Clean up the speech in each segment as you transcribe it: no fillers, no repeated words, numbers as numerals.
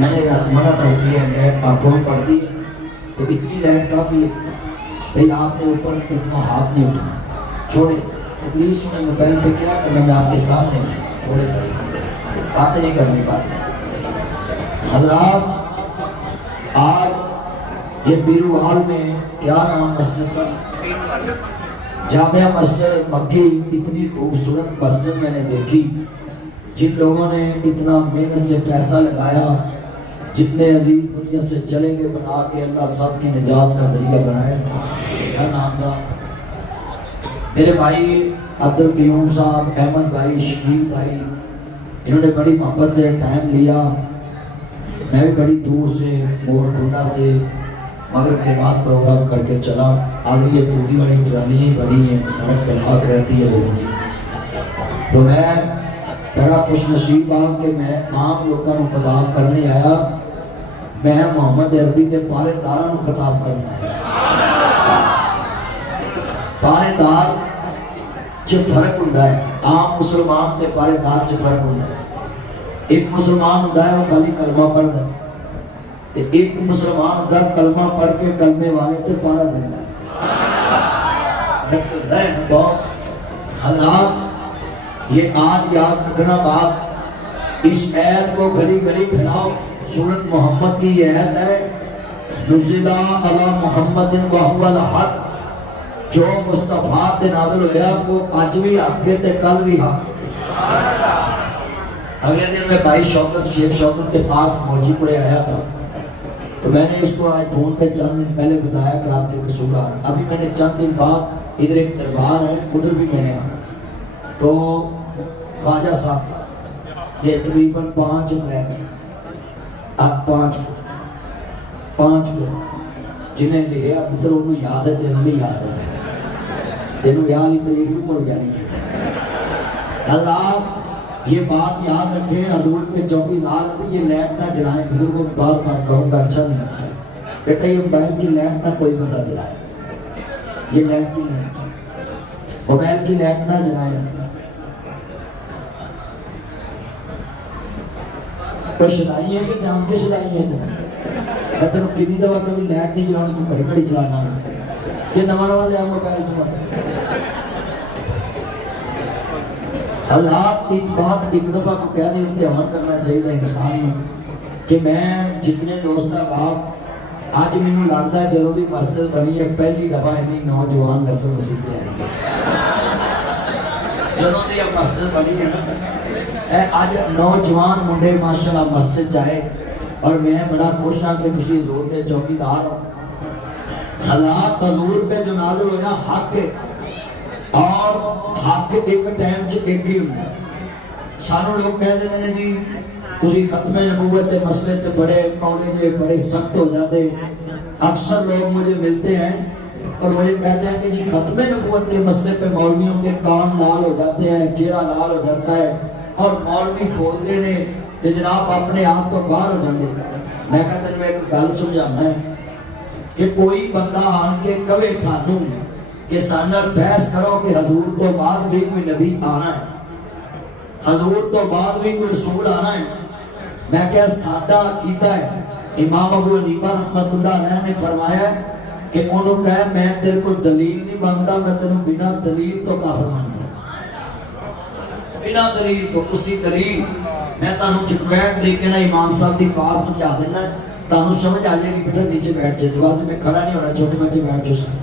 मैंने मना कर दिया, लाइट आंखों में पड़ती है तो इतनी लाइट काफ़ी है भाई, आपने ऊपर इतना हाथ नहीं उठाना, छोड़े तकलीफ सुने मोबाइल पे क्या करना, मैं आपके सामने छोड़े भाई, बातें नहीं करनी पाते। हजरात आज ये बीरुवाल में क्या नाम मस्जिद का, जामिया मस्जिद मक्की, इतनी खूबसूरत मस्जिद मैंने देखी। जिन लोगों ने इतना मेहनत से पैसा लगाया, जितने अजीज दुनिया से चले गए बना के, अल्लाह सब की निजात का जरिया बनाए। क्या नाम था मेरे भाई अब्दुल कयूम साहब, अहमद भाई, शकील भाई, इन्होंने बड़ी मोहब्बत से टाइम लिया। मैं भी बड़ी दूर से मोरखुंडा से मगरिब के बाद प्रोग्राम करके चला। आगे ये टूटी वाली ट्रालियाँ बनी हैं, सड़क पर आग रहती है लोगों की। तो मैं बड़ा खुश नसीब आ कि मैं आम लोगों को खिताब करने आया, मैं मोहम्मद अरबी के पारेदार को खिताब करने आया। पारेदार च फर्क होता है, आम मुसलमान से पारेदार च फर्क होता है। एक मुसलमान होता है वो खाली कलमा पढ़ता है, एक मुसलमान होता है कलमा पढ़ के कलमे वाले से पारा देता है। बहुत हालात ये आज याद रखना बात, इस ऐत को घड़ी घड़ी फैलाओ। सूरत मोहम्मद की ये ऐत है, नुज़िला अला मुहम्मदिन व हुवल हक, जो मुस्तफा ते नाज़िल होया वो आज भी हक है ते कल भी हक। अगले दिन मैं भाई शौकत, शेख शौकत के पास मौजीपुरे आया था, तो मैंने इसको आज फोन पे चंद दिन पहले बताया कि आपके कसूर आ रहे। अभी मैंने चंद दिन बाद इधर एक दरबार है, उधर भी मैंने आना, तो ख्वाजा साहब ये तकरीबन 5 अप्रैल अब 5 जिन्हें लिखे पुत्र उन्होंने याद है, तेन भी याद है, तेन याद ही तरीक भी भूल जानी है। अल्लाह ये बात याद रखें, हजूर के चौकीदार भी ये लैंप ना जलाए। बुजुर्गों को बार बार कहूँगा, अच्छा नहीं लगता है बेटा, ये मोबाइल की लैंप ना कोई बंदा जलाए, ये लैंप की लैंप, मोबाइल की लैंप ना जलाए। तो सदाई है कि जान के सदाई है तो मैं तेन कितनी दफा कभी लैंप नहीं जलानी, तू घड़ी घड़ी चलाना कि नवा नवा लिया मोबाइल तो। अल्लाह एक बात एक दफा को कह दे, उनके अमल करना चाहिए इंसान कि मैं जितने दोस्त बाप आज मैनू लगता है जो भी मस्जिद बनी है पहली दफा इन्नी नौजवान नस्ल मसीह आई जो दी मस्जिद बनी है ना, अज नौजवान मुंडे माशाल्लाह मस्जिद जाए, और मैं बड़ा खुश हाँ कि तुम हजूर के चौकीदार हो। हालात हजूर पे जो नाज़िल होया हक है, और हक एक टाइम च एक ही होंगे। सानू लोग कह देते हैं जी तुसी खत्मे नबूवत के मसले से बड़े कौड़े जे बड़े सख्त हो जाते। अक्सर लोग मुझे मिलते हैं और मुझे कहते हैं कि जी खत्मे नबूवत के मसले पे मौलवियों के कान लाल हो जाते हैं, चेहरा लाल हो जाता है, और मौलवी बोलते ने तो जनाब अपने आप तो बाहर हो जाते। मैं कहता हूं एक गल समझाना है कि कोई बंदा आन के कवे सानू कि सानू बहस करो कि हजूर तो बाद भी कोई नबी आना है, हजूर तो बाद भी कोई रसूल आना है। मैं क्या सादा अकीदा है, इमाम अबू हनीफा रहमतुल्लाह अलैह ने फरमाया कि उन्होंने कहा मैं तेरे को दलील नहीं मांगता, मैं तेरे बिना दलील तो काफिर मानूंगा, बिना दलील तो उसकी दलील मैं तुहानू चुकवैट तरीके ना इमाम साहब की बात समझा देना, तुहानू समझ आ जाएगी। बेटा नीचे बैठ जाए, जवाब में खड़ा नहीं होना, छोटे बच्चे बैठ जाओ।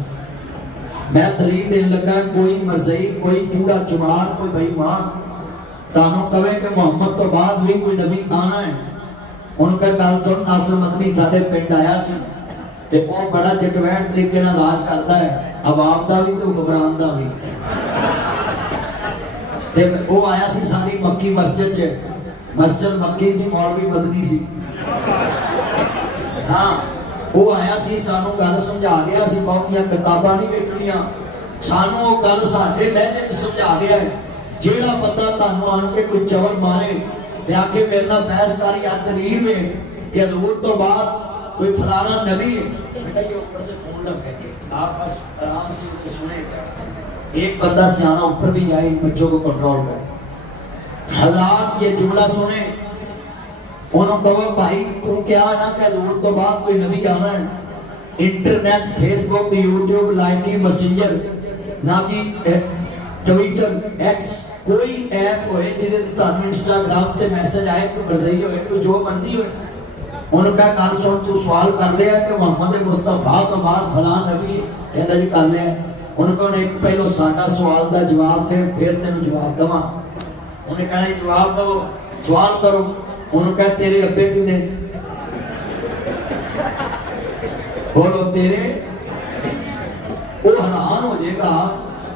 मैं दलील देने लगा, कोई मरज़ई, कोई चूड़ा चुमार, कोई बेईमान तानू कवे कि मोहम्मद तो बाद भी कोई नबी आना है। उनका गल सुन, नासिर मदनी साडे पिंड आया सी ते वो बड़ा चटवैट तरीके नाल इलाज करता है, अवाम दा भी ते हुक्मरान दा भी। ते वो आया सी साडी मक्की मस्जिद च, मस्जिद मक्की सी, मौलवी मदनी सी। हाँ वो आया सी, सानू गल समझा गया सी, बहुतियां किताबां नहीं वेखणियां, सानू वो गल साडे लहजे च समझा गया है। जेड़ा बंदा तुहानू आन के कोई चवर मारे ते आके मेरे नाल बहस कर, या दलील में कि हजूर तो बाद कोई फलाना नबी है, बेटा ये ऊपर से फोन ना फेंके, आप बस आराम से उसे सुने। एक बंदा सियाना ऊपर भी जाए, बच्चों को कंट्रोल करे। हज़रात ये जुमला सुने, उन्होंने कहा भाई क्या ना कि हजूर तो बाद कोई नबी आना है। इंटरनेट, फेसबुक, यूट्यूब, लाइकी, मैसेंजर ना जी, ट्विटर, एक्स, कोई ऐप होए जिहदे तुहानू इंस्टाग्राम ते मैसेज आए, कोई मर्जी होए, कोई जो मर्जी होए, उनका गल सुन तू सवाल कर लिया कि मोहम्मद मुस्तफा तो बाद फलां नबी कहता जी कर लिया। उनको एक पहलो साडा सवाल का जवाब दे, फिर तेन जवाब देवां। उन्हें कहना जवाब दो, सवाल करो। उन्होंने कहा तेरे अब्बे किने, बोलो तेरे, वो हैरान हो जाएगा,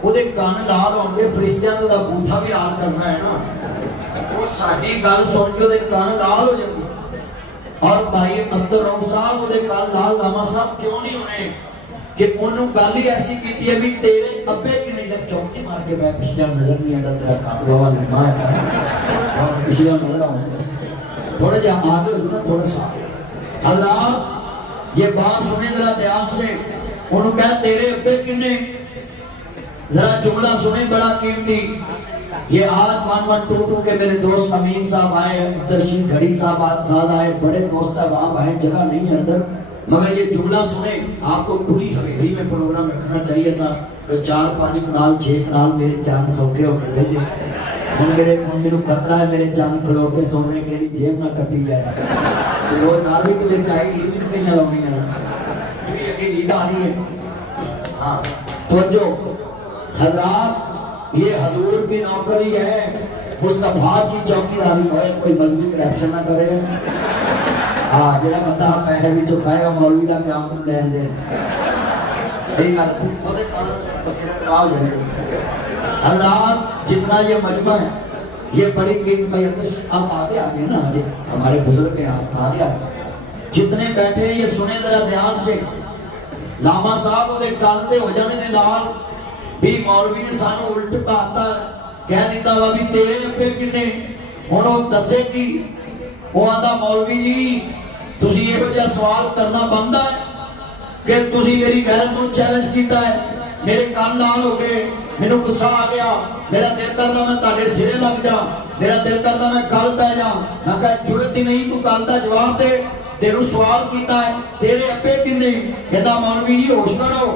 ਉਹਦੇ ਕੰਨ ਲਾਲ ਹੋਣਗੇ, ਫਰਿਸ਼ਤਿਆਂ ਦਾ ਬੂਥਾ ਵੀ ਲਾਲ ਕਰਨਾ ਹੈ ਨਾ, ਉਹ ਸਾਡੀ ਗੱਲ ਸੁਣ ਕੇ ਉਹਦੇ ਕੰਨ ਲਾਲ ਹੋ ਜਾਣਗੇ। और भाई अब्दुल रऊफ साहब ਉਹਦੇ ਕੰਨ ਲਾਲ ਲਾਮਾ ਸਾਹਿਬ ਕਿਉਂ ਨਹੀਂ ਹੋਣੇ कि ਉਹਨੂੰ ਗੱਲ ਹੀ ਐਸੀ ਕੀਤੀ ਹੈ ਵੀ ਤੇਰੇ ਅੱਬੇ ਕਿਨੇ। ਲੱਗ ਚੌਂਕੀ ਮਾਰ ਕੇ ਮੈਂ ਪਿਛਲਾ ਨਜ਼ਰ नहीं आता तेरा काबूवा लम्बा है और पिछला नजर आऊंगा थोड़ा जा आगे हो ना, थोड़ा सा हजरात ये बात सुने जरा ध्यान से। उन्होंने कहा तेरे अब्बे किने, जरा जुमला सुने बड़ा कीमती। ये आज 1122 के मेरे दोस्त अमीन साहब आए, दर्शीद घड़ी साहब आए, बड़े दोस्त अब आए, जगह नहीं है अंदर, मगर ये जुमला सुने। आपको खुली हवेली में प्रोग्राम रखना चाहिए था, तो 4-5 कनाल 6 कनाल मेरे चांद सौखे होकर भेजे। हम मेरे खतरा है मेरे चांद खड़ो के सोने के लिए जेब ना कटी जाए, रोजगार भी तो चाहिए, ईद भी तो कहीं लानी है ना, ईद आ रही है। हाँ तो जो हजरात ये हजूर की नौकरी है, मुस्तफा की चौकीदारी है, कोई मजहबी करप्शन ना करे। हाँ जरा बंदा पैसे भी तो खाएगा, मौलवी का काम तुम लेन दे सही गल हजरात। जितना ये मजमा है ये बड़ी कीमत, आप आगे आ गए ना, आज हमारे बुजुर्ग हैं, आप आगे आ गए, जितने बैठे ये सुने जरा ध्यान से। लामा साहब ਉਹਦੇ ਕੰਨ ਤੇ ਹੋ ਜਾਣੇ ਨੇ ਲਾਲ भी मौलवी ने सानू उल्ट कहता, कह दिता वा भी तेरे अब्बे किन्ने। हुण वो दसे की, वो आंदा मौलवी जी तुसी इहो जिहा सवाल करना बनदा है कि तुसी मेरी गैरत नूं चैलेंज कीता है, मेरे कान लाल हो गए, मैनूं गुस्सा आ गया, मेरा दिल करदा मैं तुहाडे सिरे लग जा, मेरा दिल करदा मैं गल पै जा। मैं कहा जुरत ही नहीं, तू गल दा जवाब दे, तेनू सवाल कीता है तेरे अब्बे किन्ने। कहंदा मौलवी जी होश करो,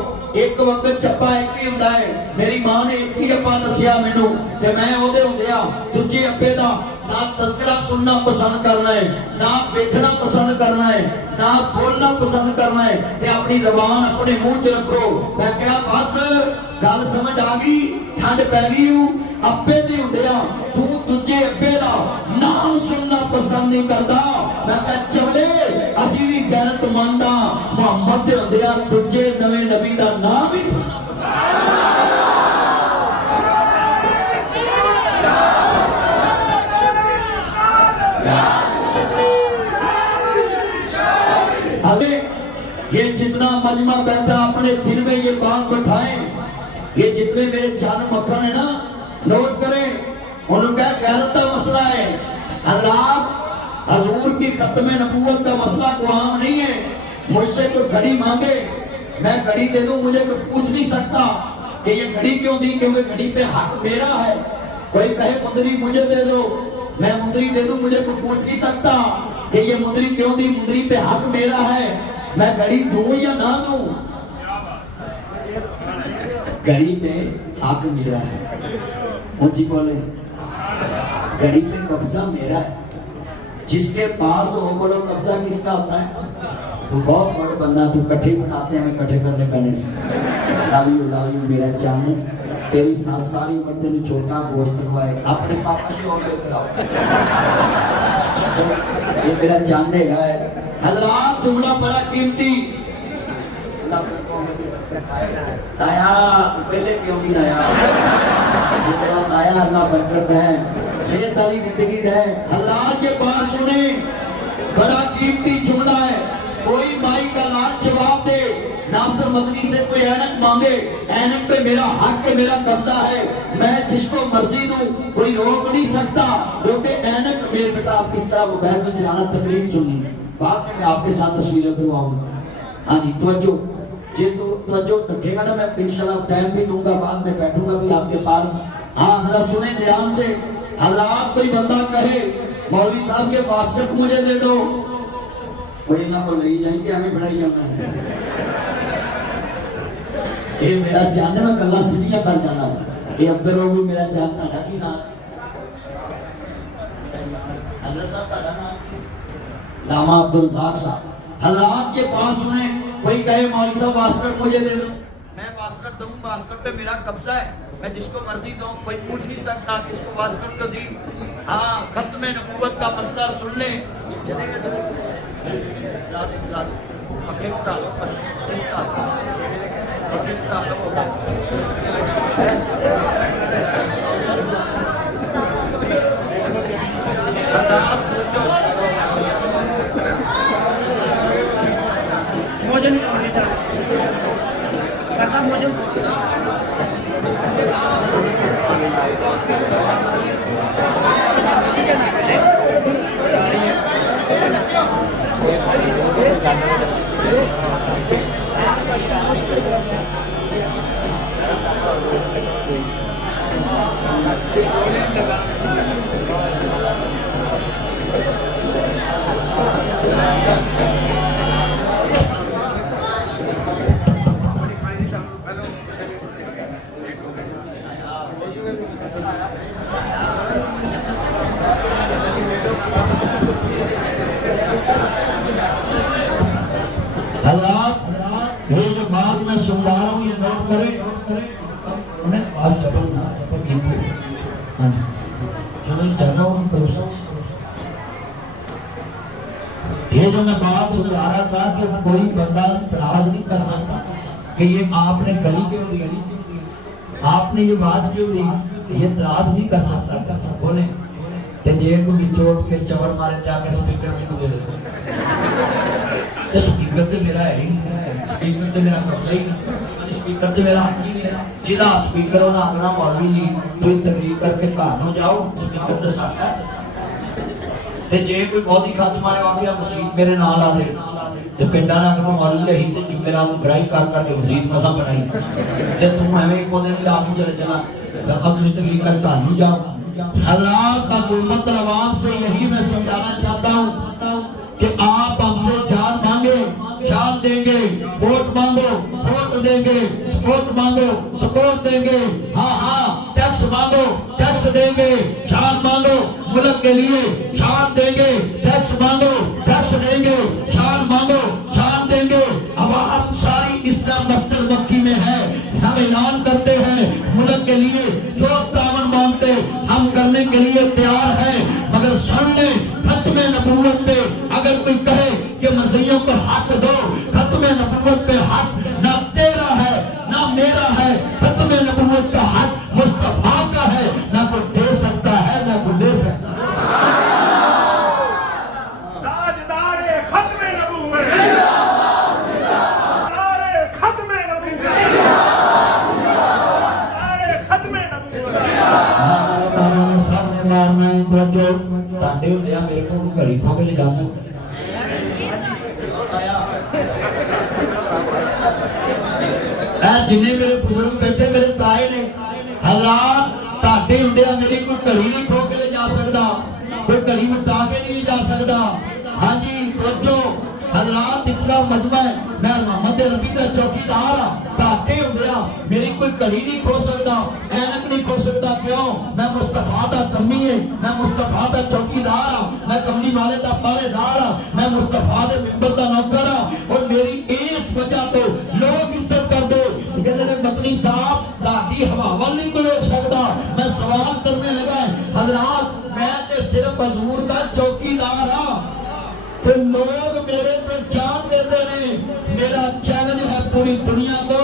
एक वक्त चप्पा एक ही हुंदा है, मेरी मां ने एक ही अब्बा दसिया मैनू, ते मैं ओहदे हुंदिया दूजे अब्बे दा ना तस्करा सुनना पसंद करना है, ना देखना पसंद करना है, ना बोलना पसंद करना है, ते अपनी जबान अपने मुंह च रखो। मैं कहा बस गल समझ आ गई, ठंड पै गई, अब्बे दे हुंदिया तू दूजे अब्बे दा नाम सुनना पसंद नहीं करता। मैं कहा चले असी भी गैरतमंद हां, मुहम्मद दे हुंदिया दूजे नवे नबी दा नाम ही सुनना ये जितना मजमा बैठा अपने दिल में ये बात बैठाएं, ये जितने मेरे जान मक्खन है ना, नोट करें। उनका गैरत का मसला है हजरात, हजूर की खत्म नबूवत का मसला गुलाम नहीं है। मुझसे कोई घड़ी मांगे मैं घड़ी दे दूं, मुझे कोई पूछ नहीं सकता कि ये घड़ी क्यों दी, क्योंकि घड़ी पे हक मेरा है। कोई कहे मुंदरी मुझे दे दो, मैं मुंदरी दे दूं, मुझे कोई पूछ नहीं सकता कि ये मुंदरी क्यों दी, मुंदरी पे हक मेरा है। मैं घड़ी दूं या ना दूं, घड़ी पे हक मेरा है। ऊंची बोले, घड़ी पे कब्जा मेरा है। जिसके पास हो बोलो कब्जा किसका होता है? तो बहुत बड़ा बंदा, तू कट्ठे बनाते हैं, कट्ठे करने पैने से। लव यू मेरा चांद, तेरी सास सारी उम्र तेन छोटा गोश्त खवाए, अपने पापा से और कराओ। ये मेरा चांद है हजरात। जुमला बड़ा कीमती। ताया पहले क्यों नहीं आया? ये मेरा ताया अल्लाह बरकत है, सेहत वाली जिंदगी है। हजरात के बात सुने, बड़ा कीमती जुमला है। कोई माई का लाल जवाब दे, नासिर मदनी से कोई ऐनक मांगे, ऐनक पे मेरा हक है, मेरा कब्जा है, मैं जिसको मर्जी दूं, कोई रोक नहीं सकता, क्योंकि ऐनक मेरे बेटा। आप किस तरह मोबाइल में चलाना, तकलीफ सुनी, बाद में मैं आपके साथ तस्वीरें करवाऊंगा। हाँ जी तवज्जो, जे तो तवज्जो रखेगा ना, मैं इंशाल्लाह टाइम भी दूंगा, बाद में बैठूंगा भी आपके पास। हाँ जरा सुने ध्यान से। हजरात कोई बंदा कहे मौलवी साहब के बास्केट मुझे दे दो, कोई इन्हों को ले जाएंगे हमें पढ़ाई जाना है ये मेरा चंद मैं गल्लां सीधियां कर जाना ये अब्दुल वो भी मेरा चंद ਤੁਹਾਡਾ ਕੀ नाम हजरत साहब ਤੁਹਾਡਾ नाम लामा अब्दुल रज़ाक साहब हजरात के पास सुने कोई कहे मौलवी साहब वास्कट मुझे दे दो मैं वास्कट दूं वास्कट पे मेरा कब्जा है मैं जिसको मर्जी दूं कोई पूछ नहीं सकता किसको वास्कट तो दी हाँ खत्म नबूवत का मसला सुन ले चलेगा चला दो पक्के उठा लो पक्के उठा लो मोशन करता मोशन ये जो बात मैं सुन रहा हूँ ये नोट करें उन्हें पास डबल ना चलो जगह उन भरोसा ये जो मैं बात सुन रहा था कि कोई बंदा इतराज नहीं कर सकता कि ये आपने गली क्यों दी आपने ये बात क्यों दी ये इतराज नहीं कर सकता बोले कि जे को निचोड़ के चवर मारे जाके स्पीकर में दे दे तो स्पीकर तो मेरा है ही स्पीकर तो मेरा कब्जा ही नहीं स्पीकर तो मेरा हक ही नहीं जिदा स्पीकर होना आगना मौलवी जी तुम तकरीर करके घर नु जाओ स्पीकर तो साडा ते जे कोई बहुत ही खत मारे वाकया मसीत मेरे नाल आ दे ते पिंडा ना को मौलवी ही ते जुमेरात नु ग्राही कर के मसीत मसा बनाई ते तू एवें को दिन ला के चले चला अब तुम तकरीर कर घर नु जाओ हज़रात हुकूमत और अवाम से यही मैं समझाना चाहता हूं कि आप हमसे जान मांगे जान देंगे वोट मांगो वोट देंगे सपोर्ट मांगो सपोर्ट देंगे हाँ हाँ टैक्स मांगो टैक्स देंगे जान मांगो मुल्क के लिए जान देंगे टैक्स मांगो टैक्स देंगे जान मांगो जान देंगे अब आप सारी इस्लाम मस्जिद मक्की में है हम ऐलान करते हैं मुल्क के लिए जो तावन मांगते हम करने के लिए तैयार हैं मगर सुन ले खत्म नबूवत पे अगर कोई कहे कि मसीहियों को हक दो खत्म नबूवत पे हक ना तेरा है ना मेरा है खत्म नबूवत का हक मुस्तफा का है ना कोई दे सकता है ना कोई ले सकता है ताजदारे खत्म नबूवत तारे खत्म नबूवत तारे खत्म नबूवत सामने मारना है तो जो तांडे होते हैं मेरे को घड़ी खो के ले जा सकते जिन्हें मेरे बुजुर्ग बैठे मेरे ताए ने हज़रात ताटे हुंदे मेरी कोई घड़ी नहीं खो के ले जा सकता कोई घड़ी उठा के नहीं जा सकता हाँ जी तवज्जो हज़रात इतना मजमा है मैं मोहम्मद रबी का चौकीदार हाँ ताटे हुंदे मेरी कोई घड़ी नहीं खो सकता ऐनक नहीं खो सकता क्यों मैं मुस्तफा दा कमी है मैं मुस्तफा दा चौकीदार हाँ मैं कमली वाले दा पहरेदार हाँ मैं मुस्तफा दे मिंबर दा नौकर हाँ और मेरी इस वजह तो लोग इज्जत कर दे कहते मतनी साहब ताड़ी हवावल नहीं कोई रोक सकता मैं सवाल करने लगा हज़रात मैं ते सिर्फ हजूर दा चौकीदार हाँ तो लोग मेरे पे जान देते हैं मेरा चैलेंज है पूरी दुनिया को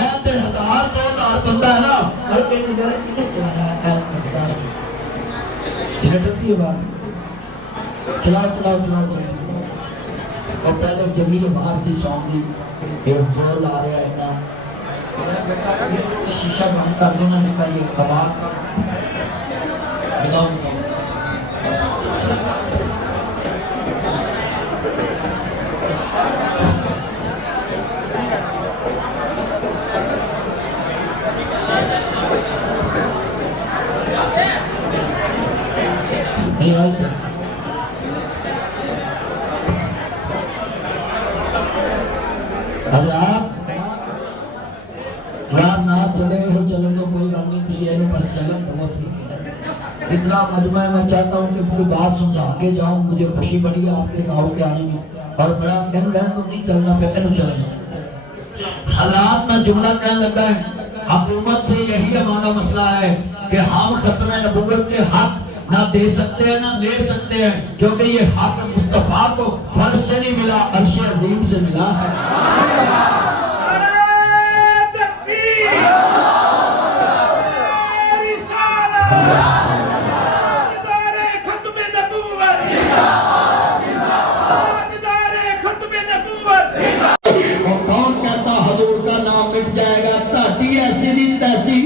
ऐसे 1000-2000 बंदा है ना हर कहीं जरा कितने चला है जनरेटर की बात चलाओ और पहले जमील आवाज की सॉन्ग की ये जोर ला रहा है ना शीशा बंद कर देना इसका ये आवाज का बताओ नहीं हज़रात यार ना चले हो चले तो कोई गल नहीं, तुम ये बस चलन तो बहुत ठीक है। इतना मजमा मैं चाहता हूँ कि पूरी बात समझा के जाऊँ। मुझे खुशी बड़ी है आपके गाँव के आने में, और बड़ा दिन तो नहीं चलना पे तेन चलेगा। हालात में जुमला कहने लगा है, हुकूमत से यही हमारा मसला है कि हम खत्म नबूवत के हक ना दे सकते हैं ना ले सकते हैं, क्योंकि ये हक मुस्तफा को फर्श से नहीं मिला, अर्श अजीम से मिला है। नारे तकबीर, रिसालत, ताजदारे खत्म नबूवत, ताजदारे खत्म नबूवत। और कौन कहता हजूर का नाम मिट जाएगा? ताटी ऐसी दी तैसी,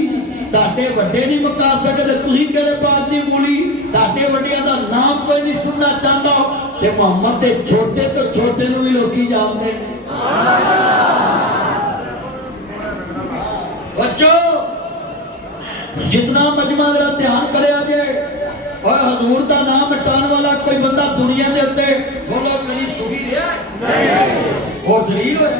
ताटे वड्डे नहीं मुका सकते, तुसी कहदे पाक दी मूली, ताटे वड्डियां दा नाम कोई नहीं सुनना चाहता, ते मोहम्मद दे छोटे तो छोटे नु भी लोकी जानदे ने। बच्चों जितना मजमा जरा ध्यान करया जे, और हजूर दा नाम मिटाने वाला कोई बंदा दुनिया दे उत्ते बोलो मेरी सुही रहा नहीं, और जलील होया।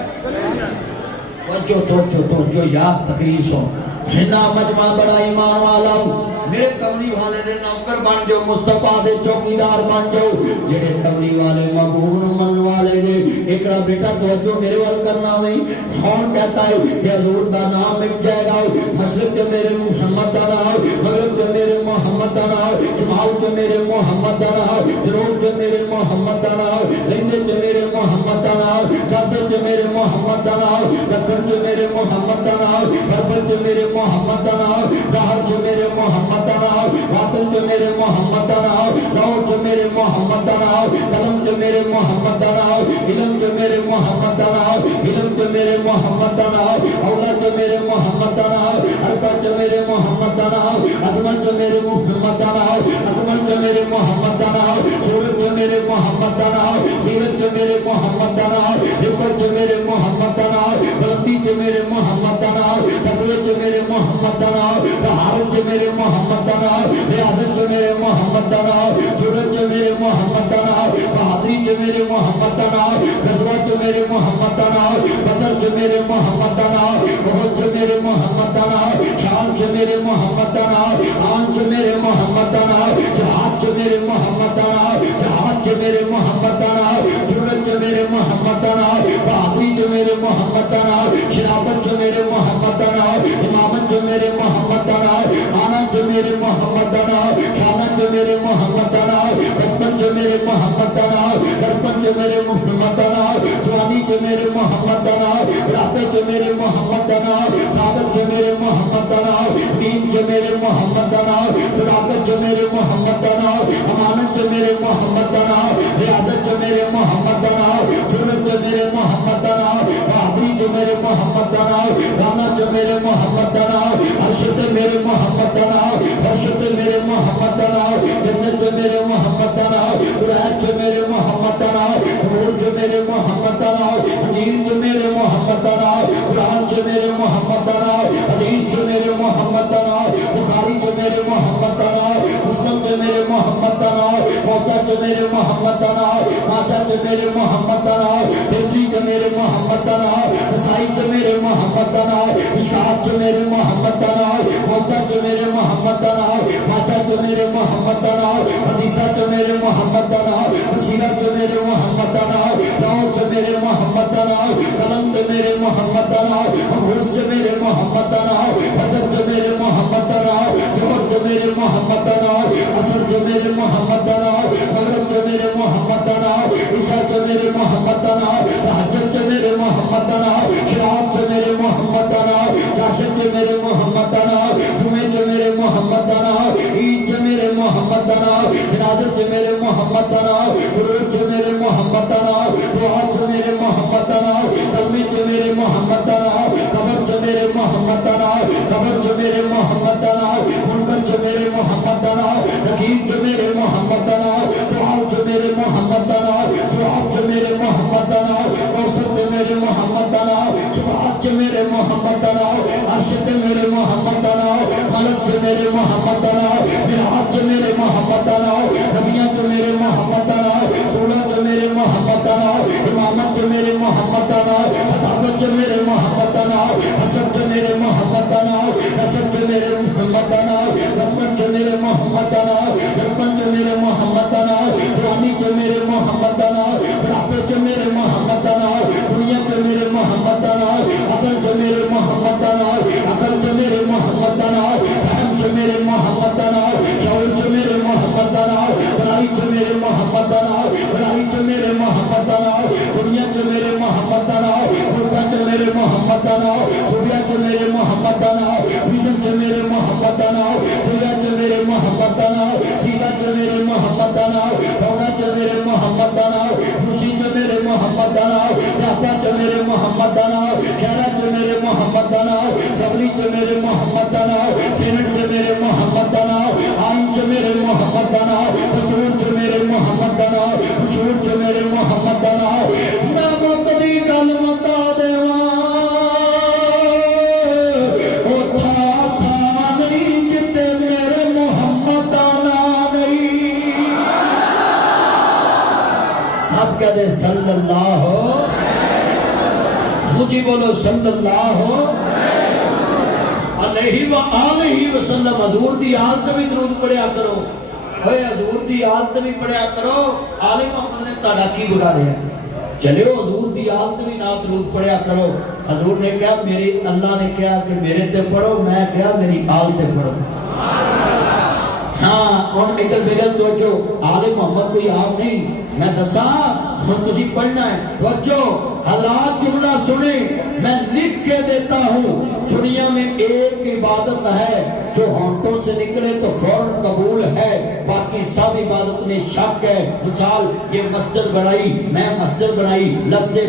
जो याद तकरीर सुन, हिना मजमा बड़ा ईमान वाला हूं। मेरे कमरी वाले दे नौकर बन जाओ, मुस्तफा दे चौकीदार बन जाओ, जेड़े कमरी वाले महबूब नु मनन वाले ने। एकड़ा बेटा तवज्जो मेरे वाल करना वही। कौन कहता है कि हजूर दा नाम मिट जाएगा? मशरिक के मेरे मोहम्मद दा नाम, मगरिब के मेरे मोहम्मद दा नाम, शुमाल के मेरे मोहम्मद दा नाम, जनूब के मेरे मोहम्मद दा नाम, लहंदे के मेरे मोहम्मद दा नाम, चादर के मेरे मोहम्मद दा नाम, दक्कन के मेरे मोहम्मद दा नाम, गरबत के मेरे मोहम्मद दा नाम, सहर के मेरे मोहम्मद दा नाम, वातन के मेरे मोहम्मद दा नाम, लौट के मेरे मोहम्मद दा नाम, कलम के मेरे मोहम्मद दा नाम, इल्म के मेरे मोहम्मद दा नाम, इल्म के मेरे मोहम्मद दा नाम, औलाद के मेरे मोहम्मद दा नाम, अरबत के मेरे मोहम्मद दा नाम, अजमल के मेरे मोहम्मद दा नाम, अकमल के मेरे मोहम्मद दा नाम, सूरत के मेरे मोहम्मद दा नाम, सीरत के मेरे मोहम्मद दा नाम, रिफत के मेरे मोहम्मद दा नाम, बुलंदी के मेरे मोहम्मद दा नाम, तकवे के मेरे मोहम्मद दा नाम, तहारत के मेरे मोहम्मद दा नाम, रियासत के मेरे मोहम्मद दा नाम, जुरत के मेरे मोहम्मद दा नाम, बहादुरी के मेरे मोहम्मद दा नाम, गजवा के मेरे मोहम्मद दा नाम, बदर के मेरे मोहम्मद दा नाम, बहुत के मेरे मोहम्मद दा नाम, शाम के मेरे मोहम्मद दा नाम, आम के मेरे मोहम्मद दा नाम, जहाद के मेरे मोहम्मद दा नाम, जहाद के मेरे मोहम्मद दा नाम, जुरत के मेरे मोहम्मद दा नाम, बहादुरी के मेरे मोहम्मद दा नाम, खिलाफत के मेरे मोहम्मद दा नाम, इमामत के मेरे मोहम्मद दा नाम, आना के मेरे मोहम्मद दा नाम, खाना के मेरे मोहम्मद दा नाम, बचपन के मेरे मोहम्मद दा नाम, बचपन के मेरे मोहम्मद दा नाम, जवानी के मेरे मोहम्मद दा नाम, बुढ़ापे के मेरे मोहम्मद दा नाम, सादत के मेरे मोहम्मद दा नाम, नींद के मेरे मोहम्मद दा नाम, सदाकत के मेरे मोहम्मद दा नाम, अमानत के मेरे मोहम्मद दा नाम, रियासत के मेरे मोहम्मद दा नाम, जुर्रत के मेरे मोहम्मद दा नाम, बहादुरी के मेरे मोहम्मद दा नाम, राना के मेरे मोहम्मद दा नाम, अर्शद मेरे मोहम्मद दा नाम, फर्शद मेरे मोहम्मद दा नाम, जन्नत के मेरे मोहम्मद दा नाम, दुरायत के मेरे मोहम्मद दा नाम, खमूर के मेरे मोहम्मद दा नाम, अंजीर के मेरे मोहम्मद दा नाम, कुरान के मेरे मोहम्मद दा नाम, हदीस के मेरे मोहम्मद दा नाम, बुखारी के मेरे मोहम्मद दा नाम, मुस्लिम के मेरे मोहम्मद दा नाम, मोहता के मेरे मोहम्मद दा नाम, माता के मेरे मोहम्मद दा नाम, तिरदी के मेरे मोहम्मद दा नाम, ईसाई के मेरे मोहम्मद दा नाम, इश्कात के मेरे मोहम्मद दा नाम, मोहता के मेरे मोहम्मद दा नाम, माता के मेरे मोहम्मद दा नाम, हदीसा के मेरे मोहम्मद दा नाम, तफसीरा के मेरे मोहम्मद दा नाम, लौट के मेरे मोहम्मद दा नाम, कलम के मेरे मोहम्मद दा नाम, महफूज के मेरे मोहम्मद दा नाम, फजर के मेरे मोहम्मद दा नाम, ज़ोहर के मेरे मोहम्मद दा नाम, असर के मेरे मोहम्मद दा नाम, मगरिब के मेरे मोहम्मद दा नाम, इशा के मेरे मोहम्मद दा नाम, तहज्जुद के मेरे मोहम्मद दा नाम, खिलाफ के मेरे मोहम्मद दा नाम, काशिफ के मेरे मोहम्मद दा नाम, जुमे के मेरे मोहम्मद दा नाम, ईद के मेरे मोहम्मद दा नाम, जनाज़े के मेरे मोहम्मद दा नाम, दुरूद के मेरे मोहम्मद दा नाम, दुआ के मेरे मोहम्मद दा नाम, कलमे के मेरे मोहम्मद दा नाम, कब्र के मेरे मोहम्मद दा नाम, कब्र के मेरे मोहम्मद दा नाम, मुनकर के मेरे मोहम्मद दा नाम, नकीर के मेरे मोहम्मद दा नाम, सवाल के मेरे मोहम्मद दा नाम, जवाब के मेरे मोहम्मद दा नाम, कौसर के मेरे मोहम्मद दा नाम, शुफाअत के मेरे मोहम्मद दा नाम, अर्शद के मेरे मोहम्मद दा नाम, मलक के मेरे मोहम्मद दा नाम, मिराज के मेरे मोहम्मद दा नाम, नबियां के मेरे मोहम्मद दा नाम, सूरत के मेरे मोहम्मद दा नाम, इमामत के मेरे मोहम्मद दा नाम, खताबत के मोहम्मद दा नाम, बचपन च मेरे मोहम्मद दा नाम, बचपन च मेरे मोहम्मद दा नाम, जवानी च मेरे मोहम्मद दा नाम, बुढ़ापे च मेरे मोहम्मद दा नाम, दुनिया च मेरे मोहम्मद दा नाम, अकल च मेरे मोहम्मद दा नाम, अकल च मेरे मोहम्मद दा नाम, फहम च मेरे मोहम्मद दा नाम, शऊर च मेरे मोहम्मद दा नाम, भलाई च मेरे मोहम्मद दा नाम, भलाई च मेरे मोहम्मद दा नाम, दुनिया च मेरे मोहम्मद दा नाम, मुल्का च मेरे मोहम्मद दा नाम, सूबिया च मेरे मोहम्मद दा नाम, विजन च मेरे मोहम्मद दा नाम, सीधा च मेरे मोहम्मद दा नाम, सीधा च मेरे मोहम्मद दा नाम, पौना च मेरे मोहम्मद दा नाम, खुशी च मेरे मोहम्मद दा नाम, राता च मेरे मोहम्मद दा नाम, खैरा च मेरे मोहम्मद दा नाम, सबली च मेरे मोहम्मद दा नाम, सीनट च मेरे मोहम्मद दा नाम, आइन च मेरे मोहम्मद दा नाम, दस्तूर च मेरे मोहम्मद दा नाम, उसूल च मेरे मोहम्मद दा नाम। मैं मत दी गल मता देवां ओ था नहीं जिते मेरे मोहम्मद दा नाम नहीं। सब कहते सल्लल्लाहु, मुझे बोलो सल्लल्लाहु अलैहि व आलिहि वसल्लम। हजूर दी आल ते भी दरूद पढ़िया करो, ओए हजूर दी आल ते भी पढ़िया करो। आले मोहम्मद ने ताड़ा की बिगाड़िया? चलियो हजूर दी आल ते भी ना दरूद पढ़िया करो। हजूर ने कहा मेरे, अल्लाह ने कहा कि मेरे ते पढ़ो, मैं कहा मेरी आल ते पढ़ो। हाँ हुण इधर मेरे तवज्जो, आले मोहम्मद कोई आम नहीं, मैं दसा हुण तुसी पढ़ना है। तवज्जो हालात जुमला सुने, मैं लिख के देता हूँ। दुनिया में एक इबादत है जो होंठों से निकले तो फौरन कबूल है, बाकी सब इबादत में शक है। मिसाल ये मस्जिद बनाई, मैं मस्जिद बनाई, लफ्ज़े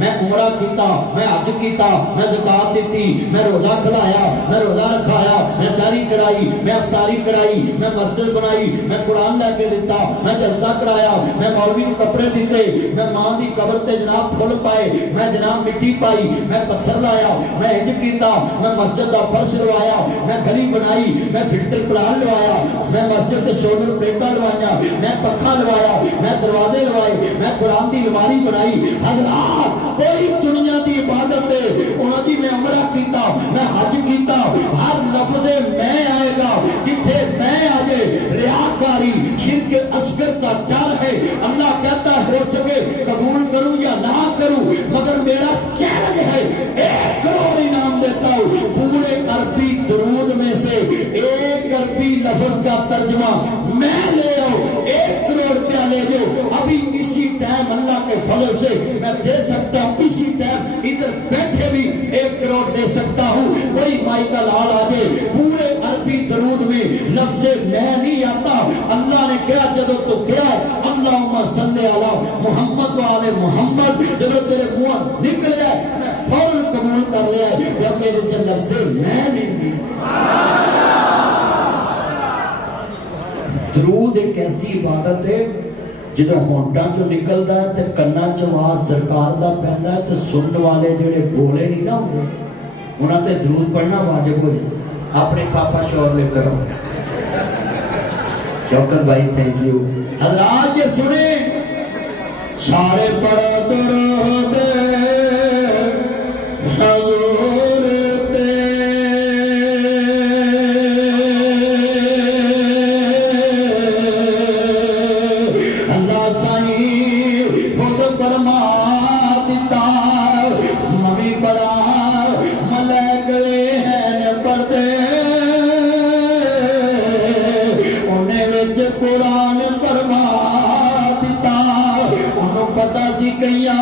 मैं उमरा कीता, मैं हज कीता, मैं ज़कात दी, मैं रोज़ा खिलाया, मैं रोज़ा रखाया, मैं सारी कढ़ाई, मैं अफ्तारी कढ़ाई, मैं मस्जिद बनाई, मैं कुरान लैके दिता, मैं जलसा कराया, मैं मौलवी को कपड़े दिते, मैं मां की कबर ते जनाब फुल पाए, मैं जनाब मिट्टी पाई, मैं पत्थर लाया, मैं इंज कीता, मैं मस्जिद का फर्श लवाया, मैं गली बनाई, मैं फिल्टर प्लान लवाया, मैं मस्जिद के सोलर प्लेटा लवाया, मैं पक्खा लवाया, मैं दरवाजे लवाए, मैं कुरान की अलमारी बनाई। हज़रात कोई दुनिया की इबादत है उन्होंने मैं उमरा कीता, मैं हज कीता, हर लफ्ज़े मैं आएगा, जिथे मैं आ जाए रियाकारी शिरक असगर का डर है। अल्लाह कहता हो सके कबूल करूं या ना करूं, मगर मेरा चैलेंज है 1 करोड़ इनाम देता हूं। पूरे अरबी दरूद में से 1 अरबी लफ्ज का तर्जमा मैं ले आओ, 1 करोड़ रुपया ले दो। अभी इसी टाइम अल्लाह के फजल से मैं दे सकता हूँ, इसी टाइम इधर बैठे भी 1 करोड़ दे सकता हूँ। कोई माई का लाल आ जाए, पूरे अरबी दरूद में लफ्ज़ मैं नहीं आता। अल्लाह ने कहा जब तो क्या अल्लाहुम्मा सल्ली अला मुहम्मद व आले मुहम्मद, जब तेरे मुंह निकले मैं फौरन कबूल कर लिया, क्योंकि ये लफ्ज़ मैं नहीं। दरूद एक ऐसी इबादत है जो होंठों चो निकलता है तो कन्ना च आवाज सरकार का पैंदा है, तो सुनने वाले जोड़े बोले नहीं ना होंगे उन्होंने ते दरूद पढ़ना वाजिब हो जाए। अपने पापा शोर में करो। शौकत भाई थैंक यू। हज़रात ये सुने सारे बड़ा दरूद हज़ूर ते अल्लाह साईं खुद फरमा दिता, मम्मी बड़ा मलैक वे हैं पढ़दे, उन्हें विच कुरान फरमा दिता, उन्होंने पता सी कईया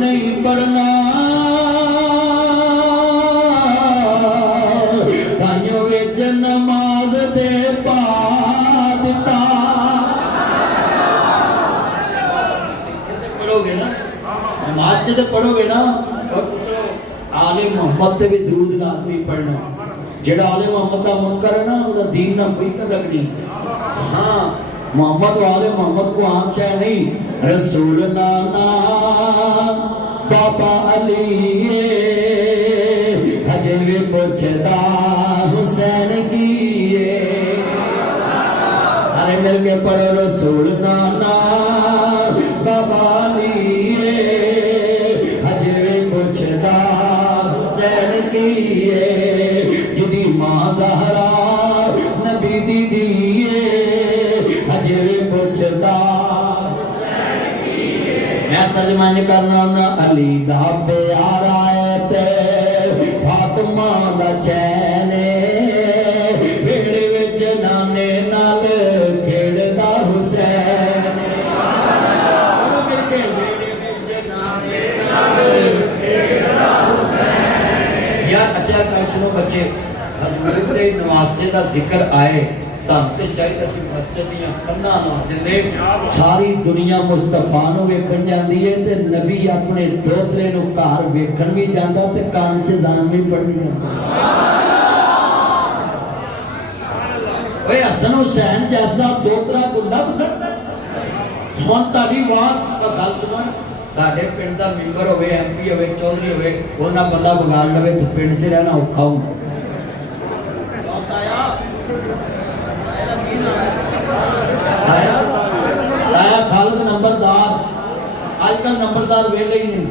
नहीं पढ़ना, ताइयों विच नमाज दे पा दिता। पढ़ोगे ना नमाज तो पढ़ोगे ना, और पुत्रो आले मोहम्मद ते भी दरूद लाजमी पढ़ना। जेड़ा आले मोहम्मद का मुनकर है ना, उसका दीन ना कोई तलक नहीं। हाँ मोहम्मद वाले मोहम्मद को आम शाय नहीं, रसूल नाना बाबा अली हजे भी पूछदा हुसैन की, सारे मिल के पढ़ो रसूल नाना बाबा अली हजे भी पूछदा हुसैन की, जिदी मां ज़हरा मैं तर्जमान करना ना अली दा प्यारा है ते फातिमा दा चैन वेड़े विच नाने नाल खेड़दा हुसैन यार अच्छा कर सुनो बच्चे हज़रत नवासे का जिक्र आए धन ते चाहिए सी मस्जिद दियां कंधां ला दिंदे सारी दुनिया मुस्तफा नूं वेखण जांदी है ते नबी अपने दोतरे नूं घर वेखण भी जांदा ते कान च जान भी पढ़नी जांदा ओए हसन हुसैन जैसा दोतरा को लभ सकदा हुण ताडी बात दा गल सुनो ਤੁਹਾਡੇ ਪਿੰਡ ਦਾ ਮੈਂਬਰ ਹੋਵੇ ਐਮਪੀ ਹੋਵੇ ਚੌਧਰੀ ਹੋਵੇ ਉਹਨਾਂ ਬੰਦਾ ਵਿਗਾੜ ਲਵੇ ਤੇ ਪਿੰਡ 'ਚ ਰਹਿਣਾ ਔਖਾ ਹੁੰਦਾ ਆਇਆ ਖਾਲਦ ਨੰਬਰਦਾਰ ਅੱਜ ਕੱਲ ਨੰਬਰਦਾਰ ਵੇਲੇ ਹੀ ਨਹੀਂ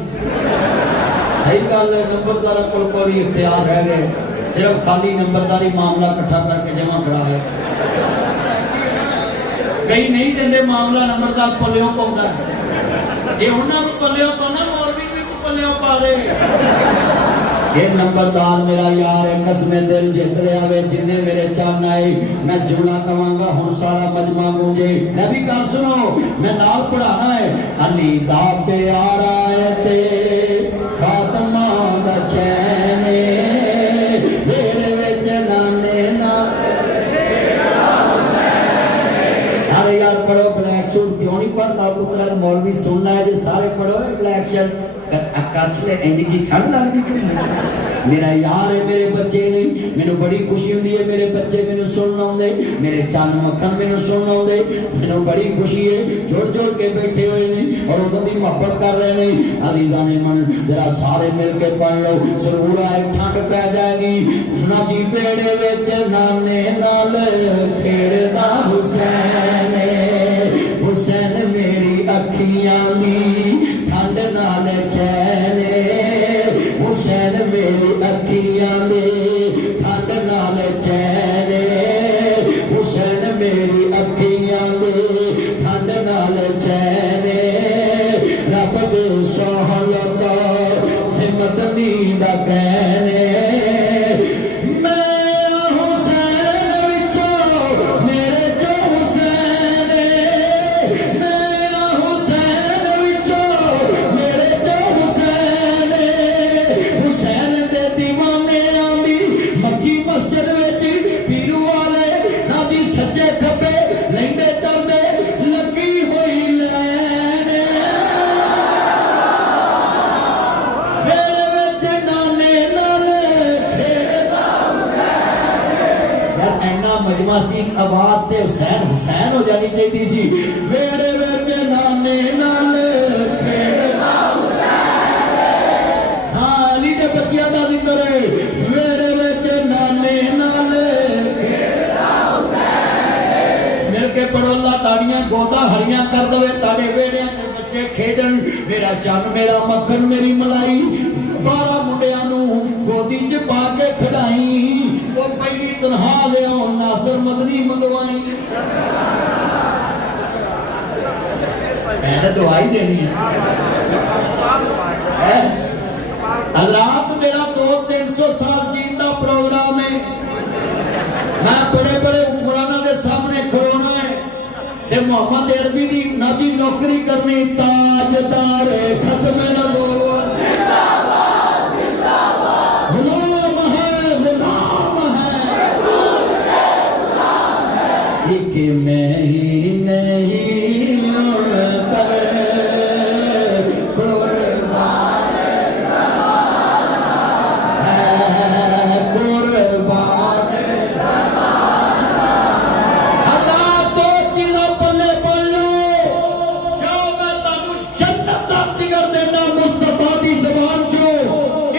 ਸਹੀ ਗੱਲ ਹੈ ਨੰਬਰਦਾਰਾਂ ਕੋਲ ਕੋਈ ਇਖਤਿਆਰ ਰਹਿ ਗਏ ਸਿਰਫ ਖਾਲੀ ਨੰਬਰਦਾਰੀ ਮਾਮਲਾ ਇਕੱਠਾ ਕਰਕੇ ਜਮ੍ਹਾਂ ਕਰਾਇਆ ਕਈ ਨਹੀਂ ਦਿੰਦੇ ਮਾਮਲਾ ਨੰਬਰਦਾਰ ਪੱਲਿਓਂ ਪਾਉਂਦਾ ਜੇ ਉਹਨਾਂ ਨੂੰ ਪੱਲਿਓਂ ਪਾਉਣਾ ਮੌਲਵੀ ਵੀ ਤੂੰ ਪੱਲਿਓਂ ਪਾ ਦੇ ਇਹ ਨੰਬਰਦਾਰ ਮੇਰਾ ਯਾਰ ਹੈ ਕਸਮੇ ਦਿਲ ਜਿੱਤ ਲਿਆ ਵੇ ਜਿੰਨੇ ਮੇਰੇ ਚੰਨ ਆਏ ਮੈਂ ਜੁਮਲਾ ਕਵਾਂਗਾ ਹੁਣ ਸਾਰਾ ਮਜਮਾ ਗੂੰਜੇ ਮੈਂ ਵੀ ਗੱਲ ਸੁਣੋ ਮੈਂ ਨਾਲ ਪੜਾਣਾ ਹੈ ਅਲੀ ਦਾ ਪਿਆਰਾ ਹੈ ਤੇ ਫਾਤਿਮਾ ਦਾ ਚੈਨ ਵੇੜੇ ਵਿੱਚ ਨਾਨੇ ਨਾਲ सारे यार पढ़ो ब्लैक सूट क्यों नहीं पढ़ता पुत्रा मौलवी सुनना है जो सारे पढ़ो ब्लैक शर्ट कच्छ ले इंज की ठंड लगती मेरा यार है मेरे बच्चे नहीं मैनू बड़ी खुशी होती है मेरे बच्चे मैनू सुनना आउंदे मेरे चंद मक्खन मैनू सुनना आउंदे मैनू बड़ी खुशी है जोड़ जोड़ के बैठे हुए ने और उदों दी मोहब्बत कर रहे ने अजीज़ां ने मन जरा सारे मिल के पढ़ लो जरूर आए ठंड पै जाएगी ना जी बेड़े विच नाने नाल खेड़दा हुसैन हुसैन मेरी अखियां दी ठंड नाल चैन हुसैन मेरी अखियां दे ठंड नाल चैन हुसैन मेरी अखियां दे ठंड नाल चैन रब दे सोहलत हिम्मत नींदा कहने आवाज ते हुसैन हुसैन हो जानी चाहिए सी वेड़े विच नाने नाल खेड़दा हुसैन हां अली दे बच्चियां दा जिक्र है वेड़े विच नाने नाल खेड़दा हुसैन मिल के पढ़ो अल्लाह ताड़ियां गोदा हरियां कर दवे ताड़े वेड़ियां ते बच्चे खेडन मेरा चन मेरा मक्खन मेरी मलाई 12 मुंडियां नू गोदी च पा के खड़ाई वो पहली तनहा लिया नासर मदनी मंगवाई मैंने दवाई देनी है रात मेरा 200-300 साल जीन का प्रोग्राम है मैं बड़े बड़े हुक्मराना के सामने खड़ोना है ते मोहम्मद अरबी की नबी नौकरी करनी ताजदार खत्म न बोल कि मैं ही नहीं पर कुर्बान है कुर्बान अल्लाह तो चीज़ों पल्ले पढ़ लो जो मैं तानू जन्नत दा टिकर देना मुस्तफा दी ज़बान जो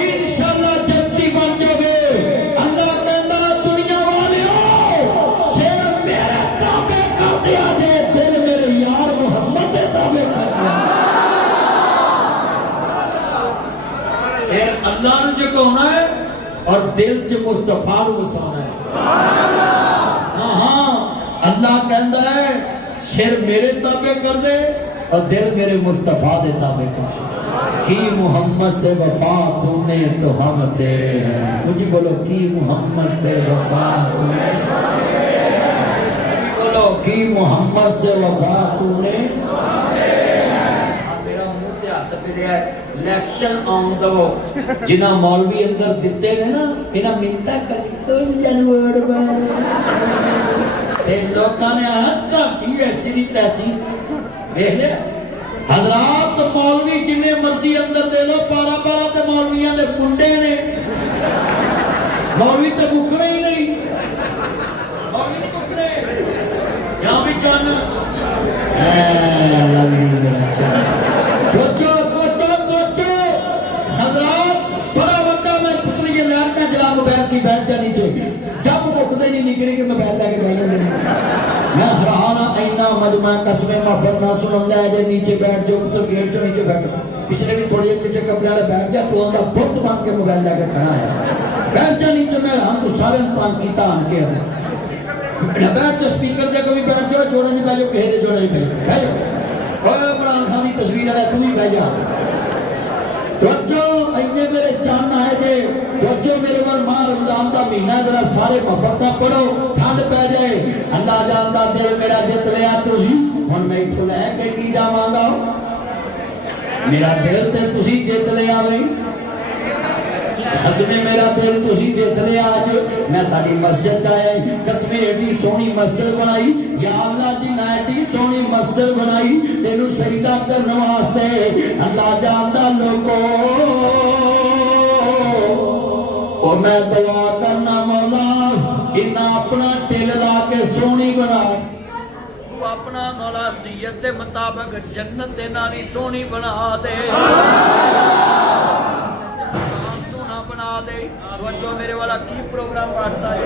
इंशाअल्लाह जन्नती बन जाओगे अल्लाह कहता दुनिया वालियों शेर मेरे ताबे कर दिया जे दिल मेरे यार मोहम्मद दे ताबे कर दिया शेर अल्लाह नु झुकाउना है और दिल च मुस्तफा नु वसाउना है हां हां अल्लाह कहता है शेर मेरे ताबे कर दे और दिल मेरे मुस्तफा दे ताबे का की मोहम्मद से वफा तूने तो हम तेरे हैं मुझे बोलो की मोहम्मद से वफा तूने बोलो की मोहम्मद से वफा तूने मेरा मुंह ते हाथ फिरया इलेक्शन आउन दो जिन्ना मौलवी अंदर दिते ने ना इना मिंता कर कोई जनवड़ बार ते लोकां ने आना घाटी ऐसी दी तैसी देख ले हजरात मौलवी जिन्ने मर्जी अंदर दे लो 12 ते मौलवियां दे मुंडे ने मौलवी ते मुकरे ही नहीं मौलवी मुकरे यहां भी चल हजरात बड़ा बंदा मैं पुत्र ये लाट में जला मोबाइल की बैठ जानी चाहिए जब मुकदे नहीं निकले कि मोबाइल लेके बैठ जाते मैं हराना इन्ना मजमा कसमे मोहब्बत ना सुनंदा है जे नीचे बैठ जाओ पुत्र गेट चो नीचे बैठो पिछले भी थोड़ी चिट्टे कपड़े वाले बैठ जा तो उनका बुत बन के मोबाइल लेके खड़ा है बैठ जा नीचे मैं हां तो सारे तंग कीता आन के आते ना बैठ जा स्पीकर दे कभी बैठ जाओ जोड़े नहीं बैठो कहे दे जोड़े नहीं बैठ जाओ ओए इमरान खान की तस्वीर है तू ही बैठ जा तवज्जो इन्ने मेरे चन्न है जे तवज्जो मेरे वर मां रमजान का महीना जरा सारे मोहब्बत पढ़ो ठंड पै जाए अल्लाह जानदा दिल मेरा जित लिया तुसी हुन मैं इथों लैके की जावांगा मेरा दिल ते तुसी जित लिया बई कसमे मेरा दिल तुसी जित लिया अज मैं ताड़ी मस्जिद आया कसमे एडी सोहनी मस्जिद बनाई या अल्लाह जी मैं एडी सोहनी मस्जिद बनाई तेनू सजदा करने वास्ते अल्लाह जानदा लोगो और मैं दुआ करना मौला इन्ना अपना दिल ला के सोहनी बना तू अपना मौला सीयत के मुताबिक जन्नत दे नाली सोहनी बना दे सोना बना दे जो मेरे वाला की प्रोग्राम पढ़ता है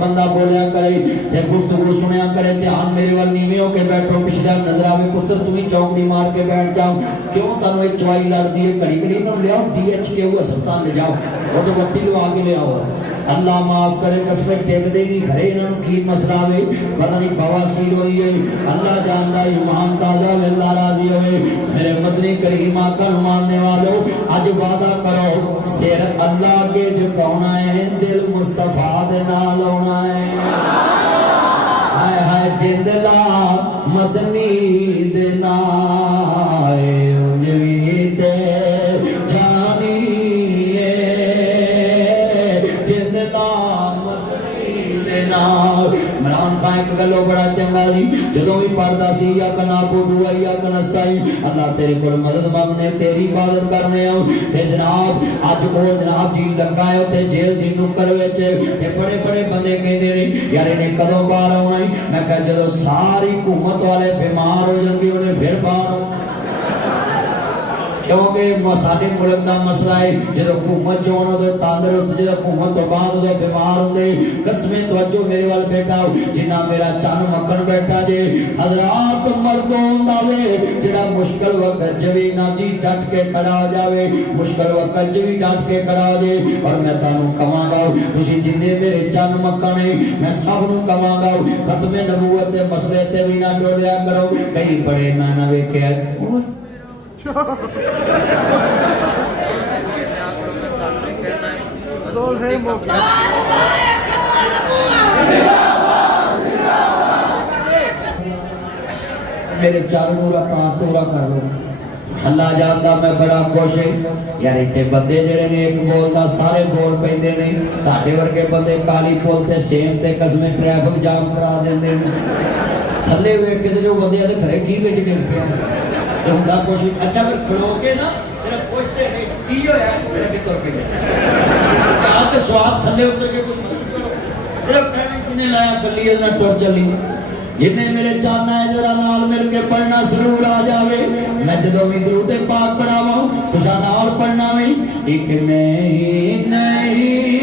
बंदा बोलिया करे ते गुफ्तगू सुनिया करे ध्यान मेरे वाल नीवे होके बैठो पिछले नजर आवे पुत्र तू ही चौकड़ी मार के बैठ जाओ क्यों तनु एक चवाई लड़दी है घड़ी घड़ी ना ले आओ DHQ अस्पताल ले जाओ वो तो वट्टी लवा के ले आओ अल्लाह माफ करे कसमे टेकदे नहीं घरे इन्हों की मसला वे पता नहीं बवासीर होई है अल्लाह जानदा ईमान ताजा अल्लाह राजी होवे मेरे मदनी करीमा कल मानने वालों आज वादा करो सिर अल्लाह के झुकाना है दिल मुस्तफा दे नाल होना है हाय हाय जिंदला मदनी दे नाल उंज वी ते जानी इमरान खान एक गलो बड़ा चंगा सी जदों भी पढ़दा सी या कना बुदू या कनस्ताई अल्लाह तेरे कोल मदद मांगने तेरी इबादत करने आओ ते जनाब अज ओ जनाब जी लगा है उते जेल दी नुक्कड़ विच ते बड़े बड़े बंदे कहंदे ने यार इन्हें कदों बाहर आउणा है मैं कह जदों सारी हुकूमत वाले बीमार हो जाणगे उन्हें फिर बाहर क्योंकि साडे मुल्क का मसला है जो हुकूमत चोन उदो तंदुरुस्त जो हुकूमत तो बाद उदो बीमार होंगे कसमें तवज्जो मेरे वाल बैठा जिन्ना मेरा चन मक्खन बैठा जे हजरात मर्दों होंदा वे जेड़ा मुश्किल वक्त जवी ना जी डट के खड़ा हो जावे मुश्किल वक्त जवी डट के खड़ा हो जाए और मैं तुहानू कहांगा तुसीं जिन्ने मेरे चन मक्खन है मैं सब नू कहांगा खत्मे नबूवत दे मसले ते भी ना डोलिया करो कई बड़े मैं ना वेखिया मेरे चारों नूरा तोरा कर लो अल्लाह जानदा मैं बड़ा खुश है यार इतने बंदे जेड़े ने एक बोलदा सारे बोल पैंदे ने ताडे वर्गे बंदे काली पुल ते सेम ते कसमे ट्रैफिक जाम करा देंदे ने थल्ले वेख के जो बंदे आदे घरे की विच गिर पिया ते हुंदा कुछ अच्छा फिर खलो के ना सिर्फ पुछते ने की होया मेरे भी तुर पे चाह के स्वाद थल्ले उतर के कोई मदद करो सिर्फ कहना किने लाया गली ना टुर चली जिन्हें मेरे चाहना है जरा नाल मिल के पढ़ना जरूर आ जावे मैं जदों भी दरूद पाक पढ़ावां तुसा नाल पढ़ना में एक मैं नहीं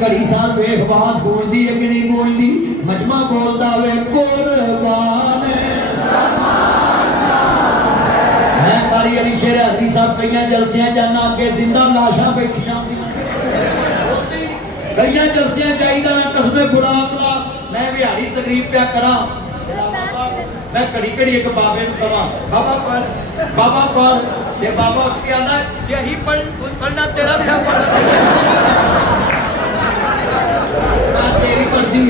घड़ी साल वेख आवाज गूंजदी है कि नहीं गूंजदी मजमा बोलता वे कुर्बान मैं कारी अली शेर हजरी साहब कई जलसियां जाना अगे जिंदा लाशा बैठिया कई जलसियां चाहिए ना कस्मे बुला करा मैं बिहारी तकरीब प्या करा मैं घड़ी घड़ी एक बाबे कहा बाबा पढ़ ते बाबा उठ के आंदा जे ही पढ़ना तेरा स्यापा तेरी मर्जी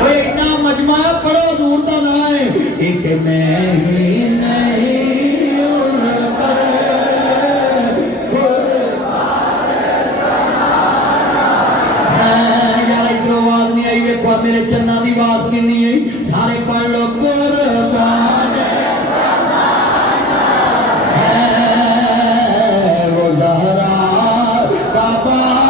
ओए इतना मजमा पढ़ो दूर का ना है एक मैं ही नहीं यार इधर आवाज नहीं आई वेखो मेरे चन्ना की आवाज कितनी है सारे पढ़ लो कुर्बान वो ज़हरा का बाबा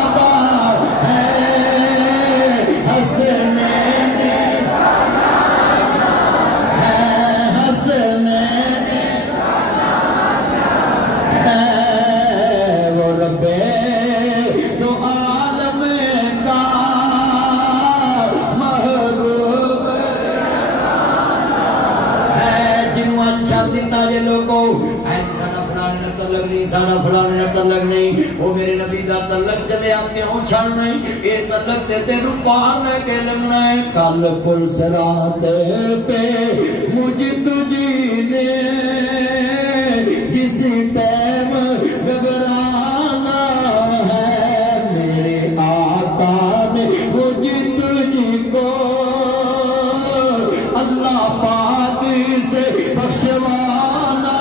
तलक नहीं वो मेरे नबी दा तलक चले आते हो छड़ नहीं ये तलक ते तेनू पार लेके लगना है कल पुल सरात पे मुझे तुझी ने जिस टाइम घबराना है मेरे आका ने मुझे तुझको अल्लाह पाक से बख्शवाना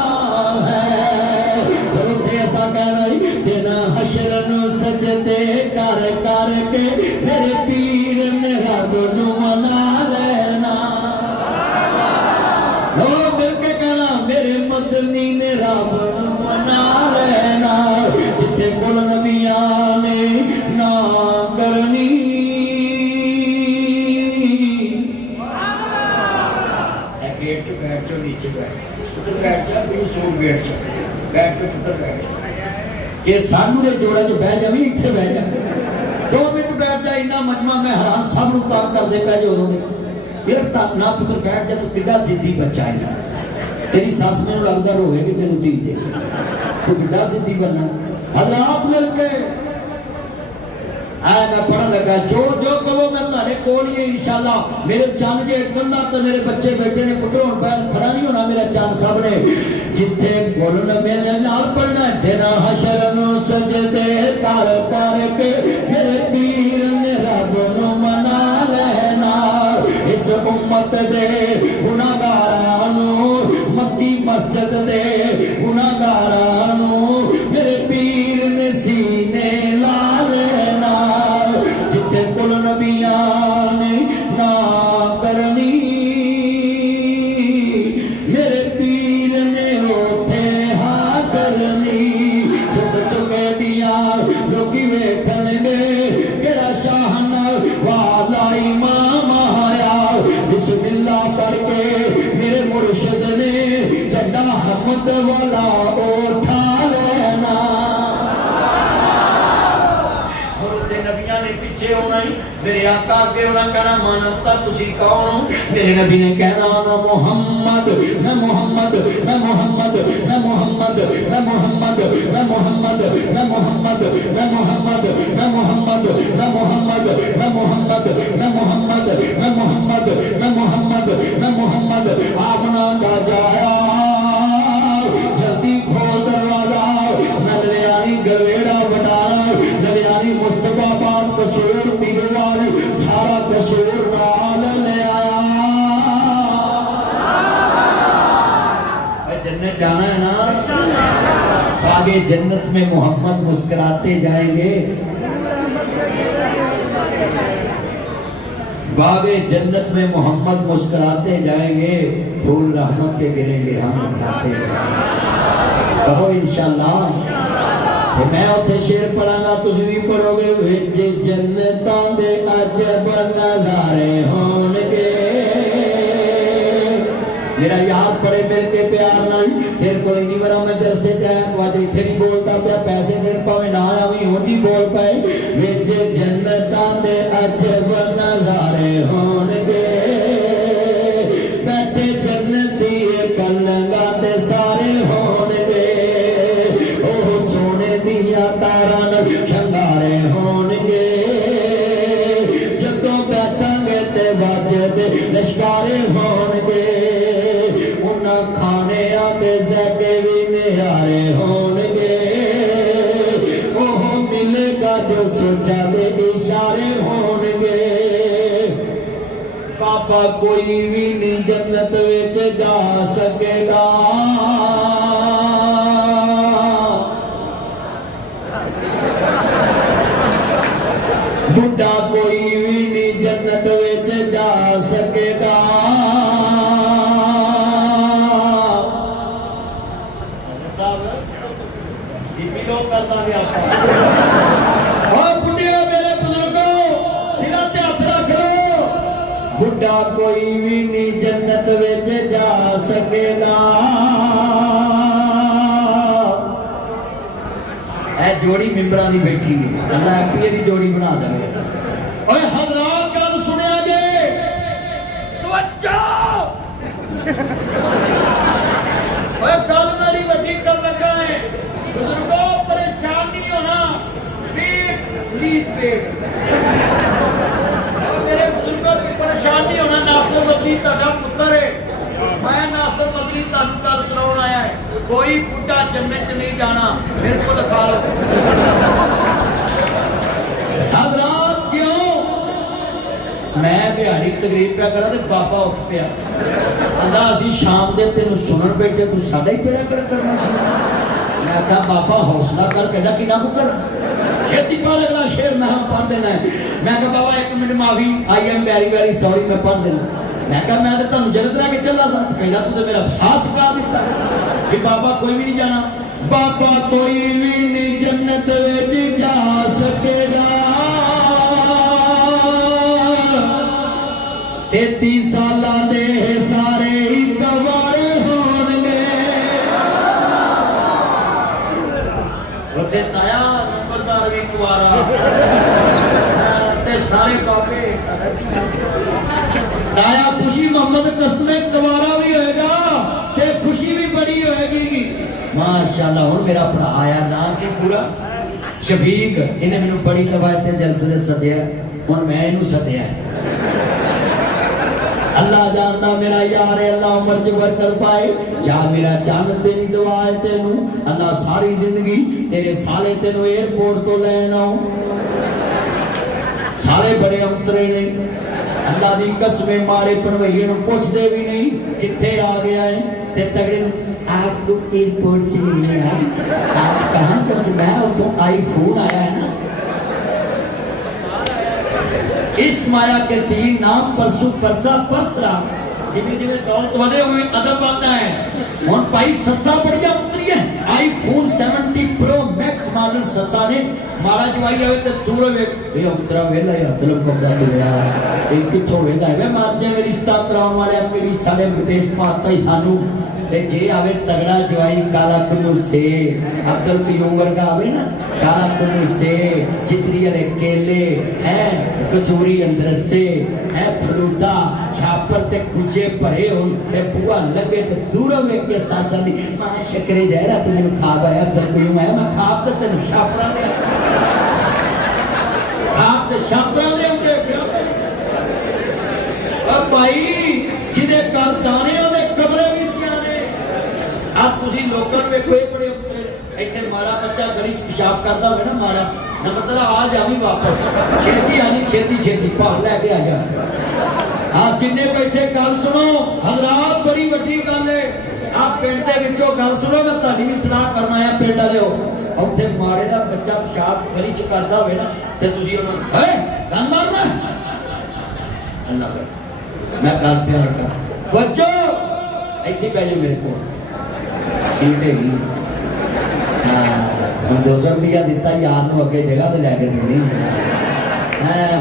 सजदे कर कर के मेरे पीर ने रब नू मना लेना लोग मिल के कहना मेरे मदनी ने रब नू मना लेना जिथे कुल नबियां ने ना करनी गेट चो बैठ जाओ नीचे बैठ जाओ उधर बैठ जा गुरु सूट बैठ जाओ उधर बैठ जाओ कि सानू दे जोड़ा च बह जावी इत्थे बह जा 2 मिनट बैठ जा इन्ना मजमा मैं हैरान सब नूं तंग करदे पै जे उदों दे यार तक ना पुत्र बैठ जा तू किड्डा जिद्दी बच्चा है यार तेरी सस मैनूं लगदा रोवेगी तैनूं धी दे तू किड्डा जिद्दी बनना हज़रात मिल के मैं पढ़न लगा जो जो कहो मैं तुम्हारे कोल ही इंशाअल्लाह मेरे चंद जे एक बंदा तो मेरे बच्चे बैठे ने पुत्र हुण मैं खड़ा नहीं होना मेरा चंद सब ने जिथे बोल मेरे नाल पढ़ना तेरा हशर नु सजदे कर कर के मेरे पीर ने रब नु मना लेना इस उम्मत दे गुनाहगारां नु मक्की मस्जिद दे गुनाहगारां नु मेरे पीर ने सीने ला लेना जिथे कुल नबियां ने ना करनी मेरे पीर ने उथे हाँ करनी चुप चुके दिया लोकी वेखणगे केड़ा शाहन वाला इमाम आया बिस्मिल्लाह पढ़ के मेरे मुर्शिद ने झंडा हमद वाला उठा लेना पीछे होना ही मेरे आका आगे होना कहना मानवता तुसी कौन हो मेरे नबी ने कहना मैं मोहम्मद मैं मोहम्मद मैं मोहम्मद मैं मोहम्मद मैं मोहम्मद मैं मोहम्मद मैं मोहम्मद मैं मोहम्मद मैं मोहम्मद मैं मोहम्मद मैं मोहम्मद मैं मोहम्मद मैं मोहम्मद मैं मोहम्मद मैं मोहम्मद आमना का जाया जल्दी खोल दरवाजा नलियानी गवेड़ा बटाला नलियानी मुस्तफा पाक कसूर पीरवाल सारा कसूर नाल ले आया जन्नत जाना है ना आगे जन्नत में मोहम्मद मुस्कुराते जाएंगे बागे जन्नत में मोहम्मद मुस्कुराते जाएंगे फूल रहमत के गिरेंगे हम उठाते जाएंगे कहो इंशाअल्लाह मैं उत्थे शेर पढ़ांगा तुसीं भी पढ़ोगे विच जन्नतां दे अजब नज़ारे होणगे मेरा यार बड़े मिल के प्यार नाल तेरे को नहीं बरा मैं जरसे जाए तो आज इथे नहीं बोलता पे पैसे देर पावे ना आवी होती बोल पाए विच जन्नतां दे अजब नजारे होणगे बैठे जन्नती कलंगा दे सारे होणगे ओह सोने दिया तारा नाल शंगारे होणगे जदों बैठांगे ते वाजदे लश्कारे होणगे खाने आते ज़ैके भी निहारे होणगे ओह मिलेगा जो सोचा दे इशारे होणगे पापा कोई भी नहीं जन्नत विच जा सकेगा बुढ़ा कोई भी नहीं जन्नत विच जा सकेगा बुढ़ा कोई भी नहीं जन्नत विच जा सकेगा ऐ जोड़ी मिंबरां दी बैठी है अल्लाह एमपीए दी जोड़ी बना देवे ओए हज़रात गल सुनिया जे तवज्जो ओए गल मेरी वड्डी कर लगा है बुजुर्गों परेशान नहीं होना वेट प्लीज वेट मेरे बुजुर्गों की परेशान नहीं होना नासिर मदनी ਤੁਹਾਡਾ ਪੁੱਤਰ है मैं नासिर मदनी ਤੁਹਾਨੂੰ ਗੱਲ ਸੁਣਾਉਣ आया है कोई बूढ़ा जन्नत च नहीं जाना मेरे को दिखा लो हज़रात क्यों मैं बिहाड़ी तकरीर पे करा ते बाबा उठ पिया आंदा असी शाम दे तेनू सुनन बैठे तू साडा ही तेरा करना सी मैं कहा बाबा हौसला कर कहदा किना को कर छेती पढ़ अगला शेर मैं पढ़ देना है मैं कहा बाबा एक मिनट माफी I am very very sorry मैं पढ़ देना मैं कहा मैं तो तुहानू जन्नत लेके चला साथ कहदा तू तो मेरा साहस करा दिता कि बाबा कोई भी नहीं जाना बाबा कोई भी नहीं जन्नत विच जा सकेगा 33 सालां दे सारे ही गवारे होणगे ਉੱਥੇ ਤਾਇਆ ਨੰਬਰਦਾਰ ਵੀ ਕੁਆਰਾ ਤੇ ਸਾਰੇ ਬਾਬੇ ताया खुशी मोहम्मद कसमे कुवारा भी होएगा ते खुशी भी बड़ी होएगी माशाअल्लाह हुण मेरा भरा आया ना कि पूरा शफीक इन्हें मैनू बड़ी दफा इत्थे जलसे दे सद्या हुण मैं इनू सद्या अल्लाह जानदा मेरा यार है अल्लाह उम्र च बरकत पाए जा मेरा चंद तेरी दुआ है तेनू अल्लाह सारी जिंदगी तेरे साले तेनू एयरपोर्ट तो लैन आऊं सारे बड़े अंतरे ने अल्लाह दी कसमें मारे पढ़वैये नूं पुछदे भी नहीं कित्थे आ गया है ते तगड़े आपको एयरपोर्ट से लेने आए आप कहाँ पहुंचे मैं तो आईफोन आया है ना इस माया के 3 नाम परसू परसा परसरा जिन्हें जिन्हें दौलत वधे हुए अदब आता है हुण भाई सस्सा बढ़िया उतरी है आईफोन 70 प्रो मैक्स मॉडल सस्सा ने मारा जवाई आवे ते दूर वे ये उतरा वेला या तलब कबदा दुनिया एक किथों वेला है मार जे मेरी रिश्ता कराउण वाले केड़ी साडे विदेश पाता ही सानू ते जे आवे तगड़ा जवाई काला कुन्नू से अब्दुल कयूम वर्गा आवे ना काला कुन्नू से चितरी वाले केले हैं कसूरी अंदर से है फलूदा छापर ते कुजे भरे होन ते बुआ लगे ते दूर वे के सासा दी मां शकरे जहरा ते मेनू खाब आया अब्दुल कयूम आया मैं खाब ते तेनू छापरा दे खाब ते छापरा दे अब भाई जिदे कर दाने ओदे कमरे भी सियाने आप तुसी लोकां नूं वेखो बड़े उतरे इत्थे माड़ा बच्चा गली च पेशाब करदा होवे ना माड़ा नंबरदार आ जावी वापस छेती आनी छेती छेती भाग लैके आ जा आप जिन्ने बैठे गल सुनो हज़रात बड़ी वड्डी गल है आप पिंड दे विचों गल सुनो मैं तुहाडी भी सलाह करन आया पिंड वालिओ उत्थे माड़े दा बच्चा पेशाब गली च करदा होवे ना ते तुसी ओनू ए गल मारना अल्लाह कर मैं गल प्यार कर तवज्जो इत्थे पै जाओ मेरे कोल सीट है हम 200 रुपया दिता यार नूं अगे जगह ते लैके देनी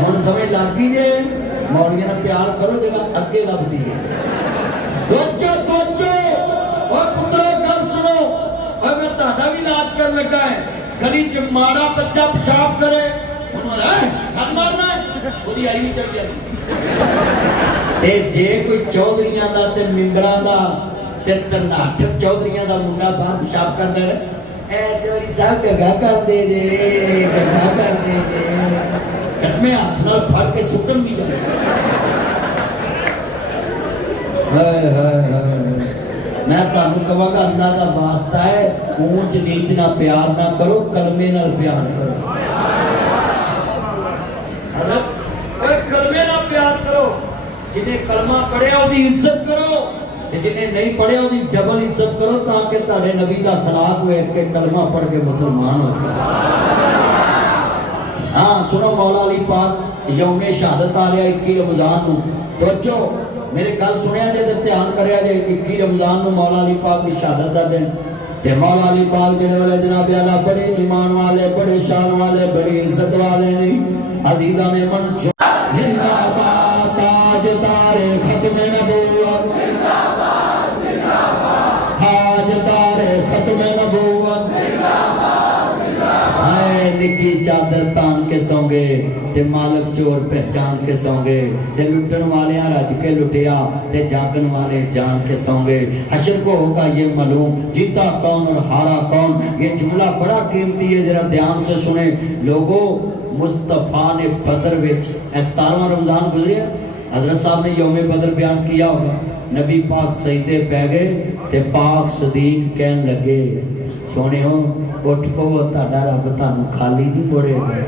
हुण समझ लग गई जे मौलिया नाल प्यार करो जगह अगे लभदी है गली च माड़ा बच्चा पेशाब करे घर मारना ओदी आई भी चढ़ जाती ते जे कोई चौधरियां दा ते मिंबरां दा ते तरनाटक चौधरियां दा मुंडा बाहर पेशाब करदा ए चौधरी साहब गगा कर दे जे गगा कर दे जे इसमें हाथ नाल फड़ के सुटन भी जाए मैं तुहानू कहांगा अल्लाह का वास्ता है ऊंच नीच ना प्यार ना करो कलमे नाल प्यार करो कलमे नाल प्यार करो जिन्हें कलमा पढ़िया उसकी इज्जत करो ते जिन्हें नहीं पढ़िया उसकी डबल इज्जत करो ताकि तुहाडे नबी का खिलाफ वेख के कलमा पढ़ के मुसलमान हो जाए हाँ सुनो मौला अली पाक यौमे शहादत आ रहा 21 रमजान नू तवज्जो मेरे गल सुनिया जे ते ध्यान करिया जे 21 रमजान नू मौला अली पाक की शहादत दा दिन ते मौला अली पाक जेड़े वाले जनाब आला बड़े ईमान वाले बड़े शान वाले बड़ी इज्जत वाले ने अजीजा ने मन जिंदाबाद ताजदार खत्म नबूवत जिंदाबाद जिंदाबाद ताजदार खत्म नबूवत जिंदाबाद जिंदाबाद हाय निकी चादर तान के सोंगे ते मालक चोर पहचान के सोंगे ते लुटन वाले रज के लुटिया ते जागन वाले जान के सोंगे हशर को होगा ये मालूम जीता कौन और हारा कौन ये जुमला बड़ा कीमती है जरा ध्यान से सुने लोगों मुस्तफा ने बदर विच 17वां रमजान गुजरिया हजरत साहब ने यौमे बदर बयान किया होगा नबी पाक सजदे पै गए ते पाक सदीक कहन लगे सोनियो उठ पवो तुहाडा रब तुहानू खाली नहीं मोड़ेगा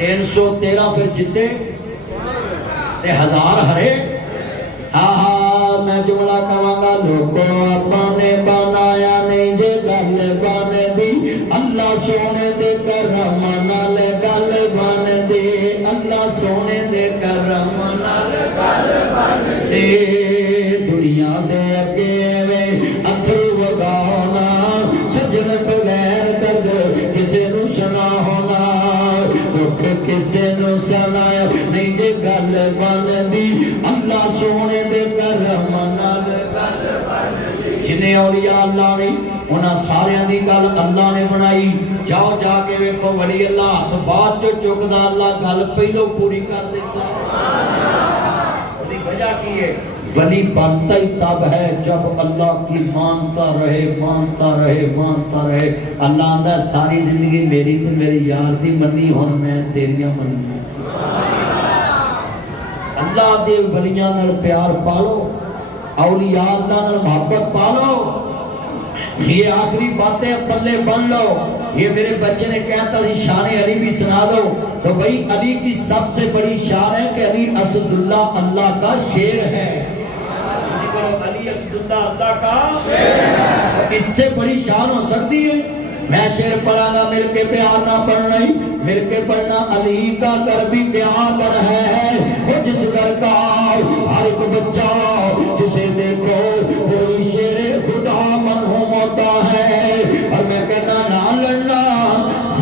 313 फिर जिते ते 1000 हरे हाँ मैं जुमला कहांगा लोगों आपने बनाया नहीं जे गल बन दी अल्लाह सोने दे करम नाल गल बन दे अल्लाह सोने दे करम नाल गल बन दे दुनिया दे अगे वे अथरू वगाना सजन बगैर दर्द किसे नू सुना होना दुख किसे नू सुनाया नहीं जे गल बन दी अल्लाह सोने दे करम नाल गल बन दी जिन्हें औलिया अल्लाह ने उन्हां सारियां दी गल अल्लाह ने बनाई जाओ जाके वेखो वली अल्लाह हाथ बाद चो चुकदा अल्लाह गल पहलों पूरी कर देता ओदी वजह की है वली बनता ही तब है जब अल्लाह की मानता रहे मानता रहे मानता रहे अल्लाह आंदा सारी जिंदगी मेरी ते मेरे यार दी मन्नी हुण मैं तेरियां मन्नी अल्लाह दे वलियां नाल प्यार पालो औलिया अल्लाह नाल मोहब्बत पालो ये आखिरी बातें पल्ले बन लो ये मेरे बच्चे ने कहता थी शान अली भी सुना दो तो भाई अली की सबसे बड़ी शान है कि अली असदुल्ला अल्लाह का शेर है अली असदुल्ला अल्लाह का शेर है इससे बड़ी शान हो सकती है मैं शेर पढ़ाना मिलके प्यार ना पढ़ना ही मिलके पढ़ना अली का कर भी क्या कर है वो जिस घर का हर एक बच्चा जिसे देखो वो शेर खुदा मनहूम होता है और मैं कहना ना लड़ना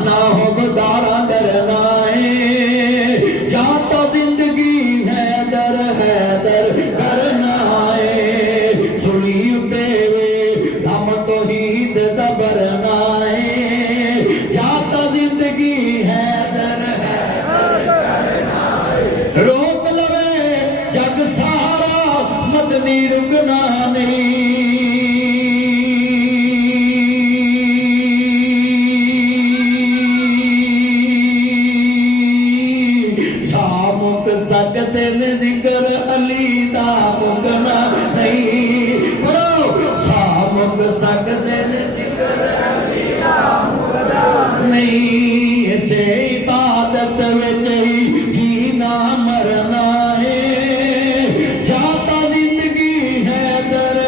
ना हो गुदारा डरना है जाता जिंदगी है दर करना है सुनी देवे दम तो हीद दबरना है जाता जिंदगी है दर करना है रोक लवे जग सारा मदनी रुकना नहीं सकते ने जिक्र अली दा मुकना नहीं बड़ो सामुक सकते ने जिक्र अली दा मुकना नहीं इसे इबादत विच ही जीना मरना है जाता जिंदगी है दर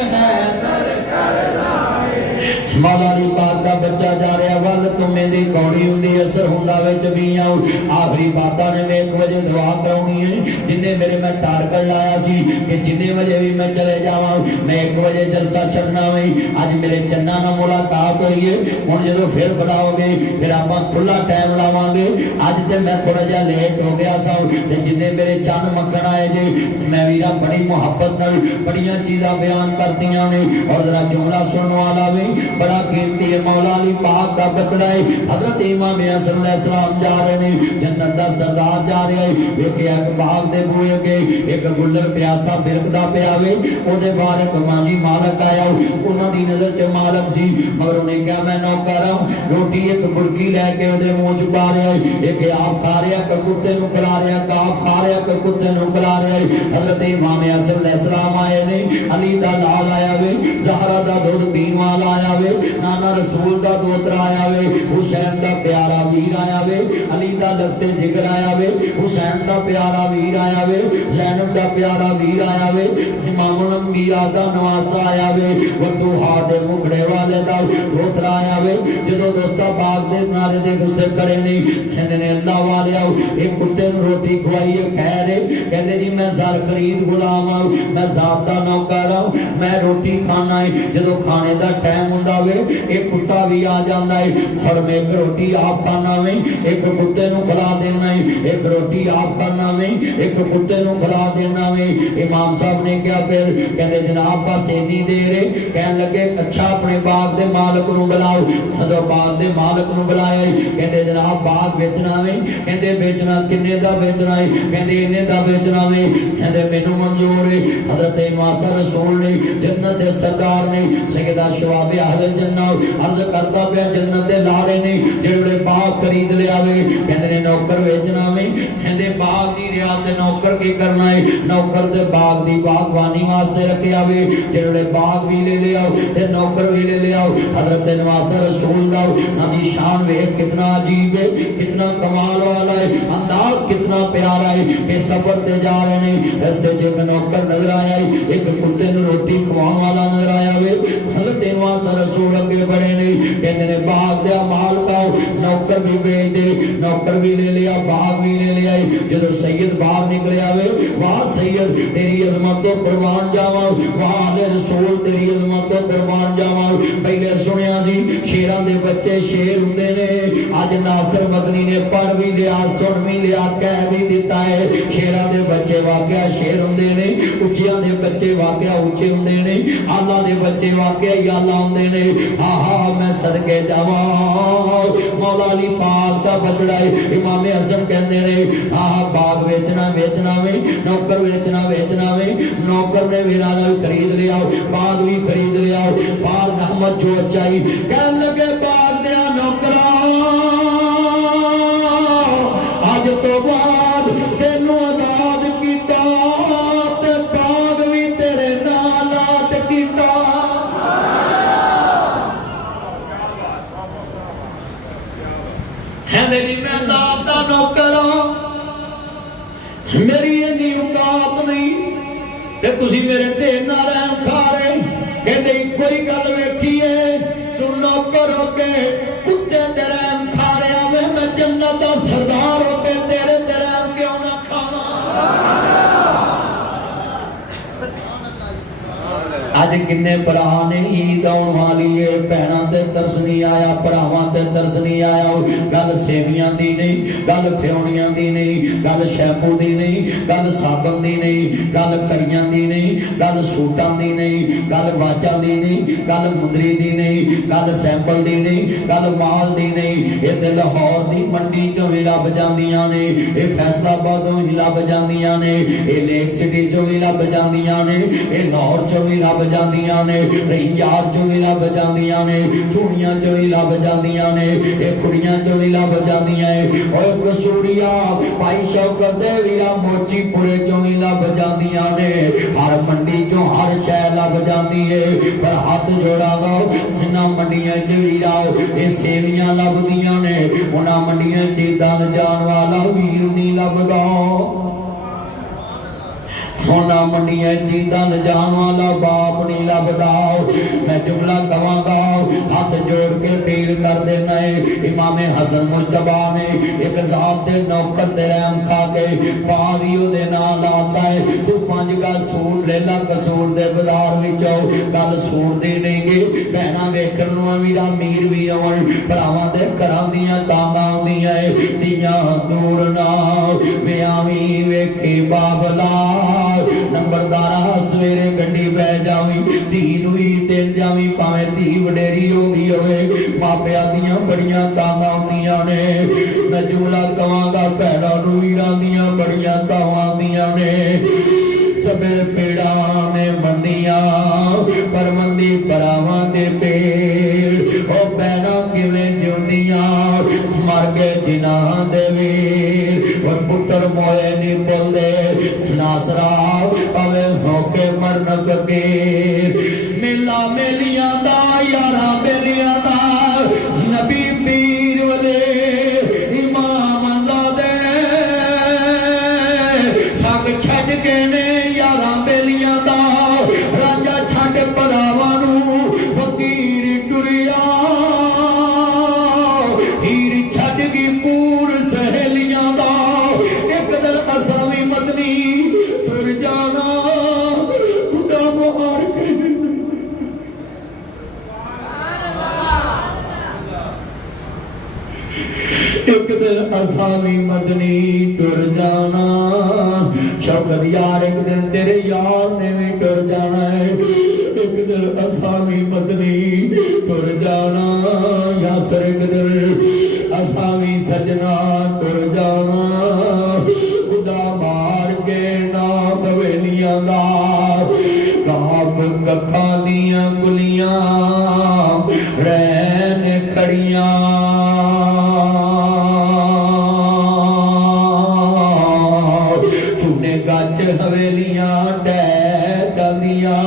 करना है मौला अली पाक दा बच्चा जा रहा वल तुम्हें दी कौड़ी हुंदी असर हुंदा विच भी आखिरी बातां ने 1 बजे दुआ कराउणी है जिन्ने जिन्ने मेरे मैं टारगेट लाया सी कि जिन्ने बजे भी मैं चले जावां मैं 1 बजे जलसा छड्डना वे अज मेरे चन्ना नाल मुलाकात होई है हुण जदों फिर बुलाओगे फिर आपां खुला टाइम लावांगे अज ते मैं थोड़ा जिहा लेट हो गया सा ते जिन्ने मेरे चंद मक्खण आए जे मैं वीरा बड़ी मुहब्बत नाल बड़ियां चीज़ां बयान करदियां ने और जरा जुमला सुनने वाला वे बड़ा कीमती है मौला अली पाक दा बकड़ा है हजरत इमाम हसन अलैहिस्सलाम जा रहे ने जन्नत दा सरदार जा रहा है वेखिया एक बाग दे बूहे अगे एक गुल्लर प्यासा बिरकदा पिया वे ओदे बाहर एक मांझी मालक आया उन्हां दी नजर च मालक सी मगर उन्हें कहा मैं नौकर हूं रोटी एक बुरकी लैके ओदे मुंह च पा रहा है एक आप खा रहा है कुत्ते नूं खिला रहा है आप खा रहा है कुत्ते नूं खिला रहा है हजरत इमाम हसन अलैहिस्सलाम आए ने अली दा लाल आया वे ज़हरा दा दूध पीण वाला आया वे नाना रसूल दा दोतरा आया वे हुसैन दा प्यारा वीर आया वे अली दा लगते जिगर आया वे हुसैन दा प्यारा वीर आया वे ज़ैनब दा प्यारा वीर आया वे इमामुल अंबिया दा नवासा आया वे वतूहा दे मुखड़े वाले दा दोतरा आया वे जदों दोस्ता बाग दे नारे दे गुस्से खड़े नहीं कहंदे ने अल्लाह वाले आओ एक कुत्ते नूं रोटी खवाई है खैर है कहंदे जी मैं ज़र खरीद गुलाम आऊं मैं ज़ात दा नौकर आऊं मैं रोटी खाना है जदों खाने दा टाइम हुंदा वे एक कुत्ता भी आ जांदा है और मैं एक रोटी आप खाना वे एक कुत्ते नूं खिला देना है एक रोटी आप खाना वे एक कुत्ते नूं खिला देना वे इमाम साहब ने क्या फिर कहंदे जनाब बस इन्नी देर है कहन लगे अच्छा अपने बाग दे मालक नूं बुलाओ जदों बाग दे मालक नूं बुलाया कहंदे जनाब बाग बेचना वे कहंदे बेचना किन्ने दा बेचना है कहंदे इन्ने दा बेचना वे कहंदे मैनूं मंजूर है हजरत इमाम रसूल ने जन्नत दे सरदार ने सैयदा शवाब अहले जन्नत अर्ज करता पे जन्नत दे लाड़े ने जेड़े बाग खरीद लिया वे कहंदे ने नौकर बेचना वे कहंदे बाग दी रियात ते नौकर की करना है नौकर दे बाग दी बागवानी वास्ते रखिया वे जेड़े बाग भी ले ले आओ ते नौकर भी ले ले आओ हजरत नवासा रसूल दा नबी शान वे कितना अजीब है कितना कमाल वाला है अंदाज कितना प्यारा है कि सफर ते जा रहे ने रास्ते च एक नौकर नजर आया है एक कुत्ते नूं रोटी खवाउण वाला नजर आया वे हजरत नवासा रसूल अगे बड़े ने कहंदे ने बाग दे मालक आओ नौकर भी भेज दे नौकर भी ले लिया बाग भी ले लिया जदों सैयद बाहर निकलिया वे वाह सैयद तेरी अजमत तो कुर्बान जावां वाह अल्लाह रसूल तेरी अजमत तो कुर्बान जावां पहले सुनिया सी शेरां दे बच्चे शेर हुंदे ने अज नासिर मदनी ने पढ़ भी लिया सुन भी लिया कह भी दिता है शेरां दे बच्चे वाकया शेर हुंदे ने उच्चियां दे बच्चे वाकया उच्चे हुंदे ने आला दे बच्चे वाकया ही आला हुंदे ने हा हा मैं सदके जावां मौला अली पाक दा बचड़ा है इमाम हसन कहंदे ने हा बाग बेचना बेचना वे नौकर बेचना वे नौकर ने वीरां नाल खरीद लिया बाग भी खरीद लिया बाग रहमत जो चाहिए कहन लगे बाग दे नौकरा अज तो बाद तेनू आजाद कीता ते बाग भी तेरे नाल आत कीता कहंदे जी मैं आजाद दा नौकर हां मेरी इन्नी औकात नहीं ते तुसी मेरे ढेर नाल रहम खा रहे कहंदे कोई गल वेखी है तू नौकर हो के कुत्ते ते रहम खा रहा वे मैं जन्नत दा सरदार हो के तेरे ते रहम क्यों ना खावां अज किन्ने भरा ने ईद आउण वाली है भैणां ते तरस नहीं आया भरावां ते तरस नहीं आया गल सेवियां दी नहीं गल फ्योणियां दी नहीं गल शैंपू दी नहीं गल साबन दी नहीं गल कड़ियां दी नहीं गल सूटां दी नहीं गल वाचां दी नहीं गल मुंदरी दी नहीं गल सैंपल दी नहीं गल माल दी नहीं ये ते लाहौर दी मंडी चों भी लभ जांदियां ने ये फैसलाबादों ही लभ जांदियां ने ये लेक सिटी चों भी लभ जांदियां ने ये लाहौर चों भी लभ जांदियां ने रियाद चों भी लभ जांदियां ने चूड़ियां चों भी लभ जांदियां ने ये कुड़ियां चों भी लभ जांदियां ने ओए कसूरिया भाई शौकत दे वीरा मोचीपुरे चों भी लभ जांदियां ने हर मंडी चों हर शै लभ जांदी है पर हाथ जोड़ा दो इन्हां मंडियां च वीरा ये सेवियां लभदियां ने उन्हां मंडियां च दन जान वाला वीर नहीं लभदा होना मंडियां चीदा जान वाला बाप नहीं लभदा मैं जुमला कवांगा हाथ जोड़ के पीर तब्दील कर देना है। इमामे हसन मुश्तबा ने एक जात दे नौकर ते रहम खा के बागी ओदे नाल लाता है, तू 5 गज सूट ले ला कसूर दे बाजार विचों। गल सूट दी नहीं गी भैणा वेखण नूं वीरा अमीर भी आउण, भरावां दे घरां दीयां तांगां आउंदियां ऐ, धीआं दूर ना विआवी वेखी बाबला। नंबरदारा सवेरे गड्डी पै जावी, धी नूं ही तेल जावी, भावें धी वडेरी हो गई होवे, मापिया दियां बड़ियां तांगां आउंदियां ने। मैं जुमला कवांगा भैणां नूं वीरां दियां बड़ियां तावां आउंदियां ने। सबे पेड़ा ने मंदियां पर मंदी भरावां दे पेड़, ओ भैणां किवें जिउंदियां मर गए जिन्हां दे वीर। और पुत्र मोए नी बोलदे नासरा पवे होके मरन फकीर। मेला मेलियां दा यारा बेलियां दा नबी पीर वले इमाम ज़ादे संग छड्ड के ने यारा बेलियां दा राजा छड्ड भरावां नूं फकीर टुरिया। हीर छड्ड गई पूर सहेलियां दा एक दिन असा भी मदनी तुर जाना बुढ़ा मोहार के। एक दिन असा भी मदनी टुर जाना शौकत यार, एक दिन तेरे यार ने भी टुर जाना है। एक दिन असा भी मदनी टुर जाना यासर, एक दिन असा भी सजना टुर जाना। खुदा मार के ना हवेलियां दा काफ कखा दियां गुलियां रहन खड़ियां। झूने गज हवेलियां डै जांदियां,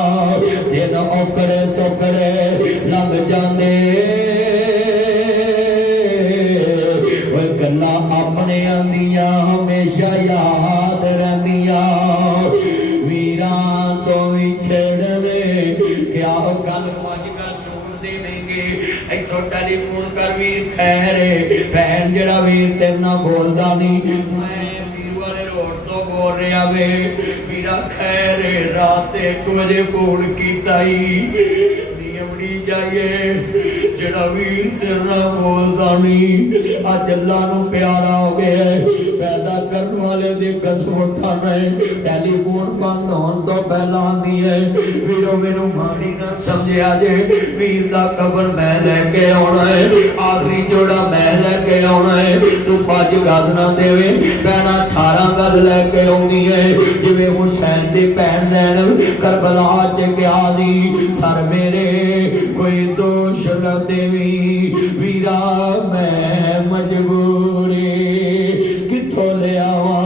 दिन औखड़े सौखड़े लंघ जांदे। ओए गल्लां अपने आंदियां हमेशा याद रहिंदियां। वीरां तो विछड़ने क्या गल 5 गज सूट देवेंगे। इथों टेलीफोन कर वीर खैर भैन जेड़ा वीर तेरे नाल बोलदा नहीं, मैं पीरू वाले रोड तो बोल रहा वे वीरा खैर रात 1 बजे फोन कीता ही नियमड़ी जाइए जेड़ा वीर तेरे नाल बोलदा नहीं अज अल्लाह नूं प्यारा हो गया। पैदा करने वाले दी कसम उठाना है, टेलीफोन बंद होने तो पहला आंदी है वीरो मैनू माड़ी ना समझिया जे, वीर दा कबर मैं लैके आउणा है, आखिरी जोड़ा मैं लैके आउणा है। तू 5 गज ना देवे भैणा 18 गज लैके आउंदी है। जिवें हुसैन दी भैण ज़ैनब करबला च गया सी, सर मेरे कोई दोष न देवी वीरा मैं मजबूरी किथों ले आवा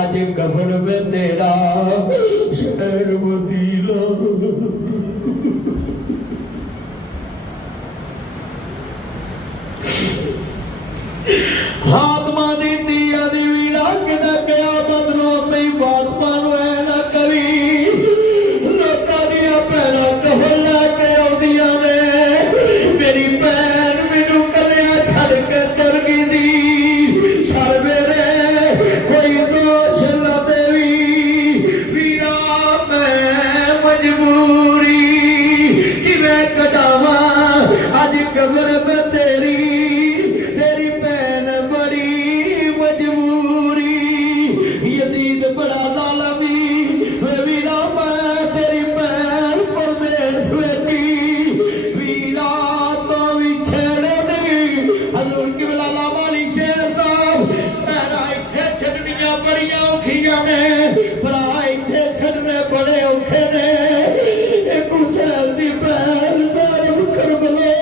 अज कफन में तेरा शहर मदीना। फातिमा दी दिया दी वीरा किदा गया बदनो पई फातिमा नूं ऐ ना कवी लोकां दियां भैणां कफन लैके आउंदियां ने। मेरी भैन मैनूं कलिया छड्ड के तुर गई दी, सर मेरे कोई दोष न देवी वीरा मैं मजबूरी किवें कटावां अज कबर में तेरी भैन बड़ी मजबूरी। यजीद बड़ा ज़ालिमी वीरा मैं तेरी भैन परदेस वेती वीरा तो विछड़नी। हजूर किबला लामा अली शेर साहब भैणा इत्थे छड्डनियां बड़ियां औखियां ने, भरा इत्थे छड्डने बड़े औखे ने। एक हुसैन दी भैन ज़ैनब करबला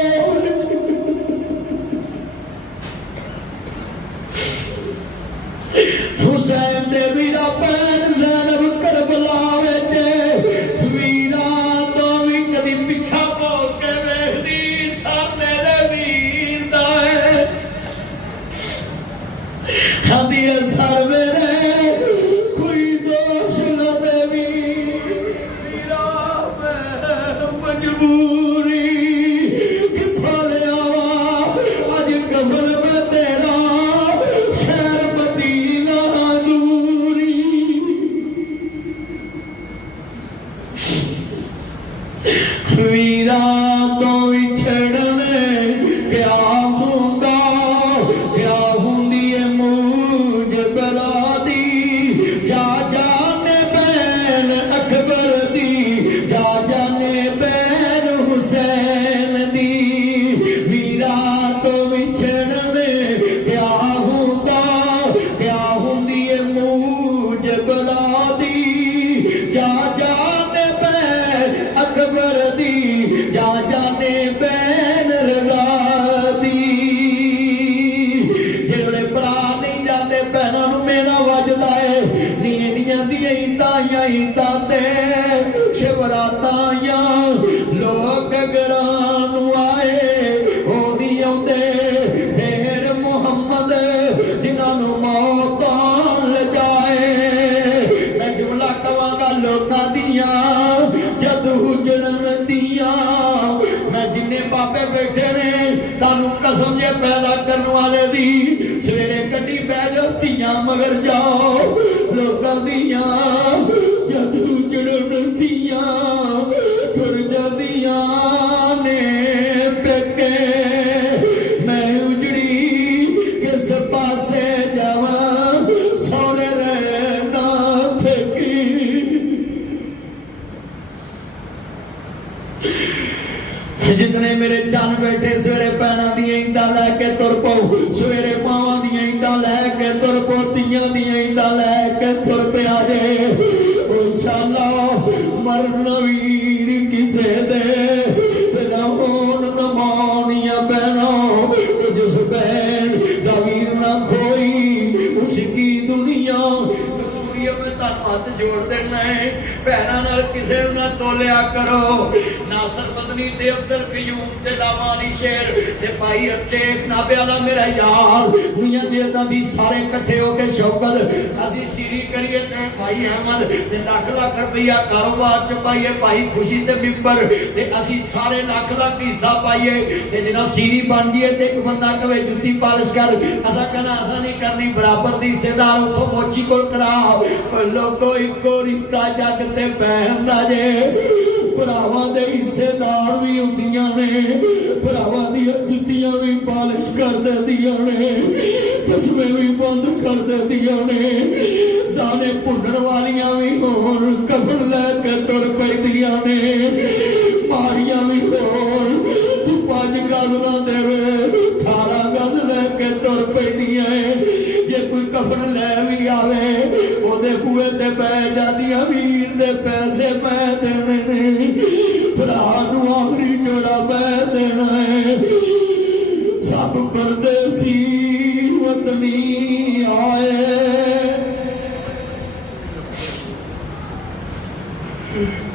हुसैन दे वीरा भैन ज़ैनब करबला विच वीरा तो भी कदी पिछा हो के वेखदी सर मेरे वीर दा आंदी है सर मेरे कोई दोष न देवी वीरा मैं मजबूरी किथों ले आवा वीरा तो विछड़ने क्या होगा, क्या होंदी है मुझ बरादी, जा जाने बैन अकबर दी, जा जाने बैन हुसैन दी। वीरा तो विछड़ने क्या होगा, क्या होंदी है मुझ बरादी, जा जाने बैन अकबर दी, जा जाने बैन रज़ा दी। जिहड़े भरा नहीं जाते भैनों नूं मेरा वजदा है, नीनियां दियां ताइयां ईदां ते शिवरातां लोग घरां नूं आए ओ नहीं आउंदे। फिर मुहम्मद जिन्हां नूं मौत ले जाए, मैं जुमला कवांगा लोकां दियां जदू जन्म दियां। मैं जिन्ने बाबे बैठे ने तानू कसम जे पैदा करने वाले दी, सवेरे कड्डी बह जाओ धीयां मगर जाओ लोकां दियां जदू जन्म दियां टुर जादियां ने पेके। मैं उजड़ी किस पासे जावां सोने रहना ठेकी। जितने मेरे चन बैठे सवेरे पैना दियां ईदां लैके तुर पाओ, सवेरे मावां दियां ईदां लैके तुर पाओ, तियां दियां ईदां लैके तुर पिया जे। ओ शाला मरन वीर किसे दे ते ना होन नमानियां भैनों, जिस भैन दा वीर ना कोई उसकी दुनिया। कसूरियों में तां हथ जोड़ देना है, भैनां नाल किसे ना तोलिया करो। नासर बदनी ते अब्दुल कयूम ते लावानी शेर ते भाई अचेक नाबे वाला मेरा यार मियां जेदा भी सारे इकट्ठे हो के शौकत असी सीरी करिए ते भाई अहमद ते लाख लाख रुपया कारोबार च पाइए, भाई खुशी ते मिंबर ते असी सारे लाख लाख हिस्सा पाइए ते जिना सीरी बन जाइए ते एक बंदा कहे जुत्ती पालिश कर, असा कहना असा नहीं करनी, बराबर दी हिस्सेदार उठो मोची कोल करा। लोगो इको रिश्ता जग ते बहन दा जे, भरावां दे हिस्सेदार भी हुंदियां ने, भरावां दियां जुत्तियां भी पालिश कर दिंदियां ने, चश्मे भी बंद कर दिंदियां ने, दाने भुन्नण वालियां भी होण कफन लैके तुर पैंदियां ने, मारियां भी होण तू 5 गज ना देवे 18 गज लैके तुर पैंदियां ने। जे कोई कफन लै भी आवे ओदे बूहे ते बह जांदियां, वीर दे पैसे मैं देने ने, भरा नूं आखरी जोड़ा मैं देना है। सब परदेसी वतनी आए,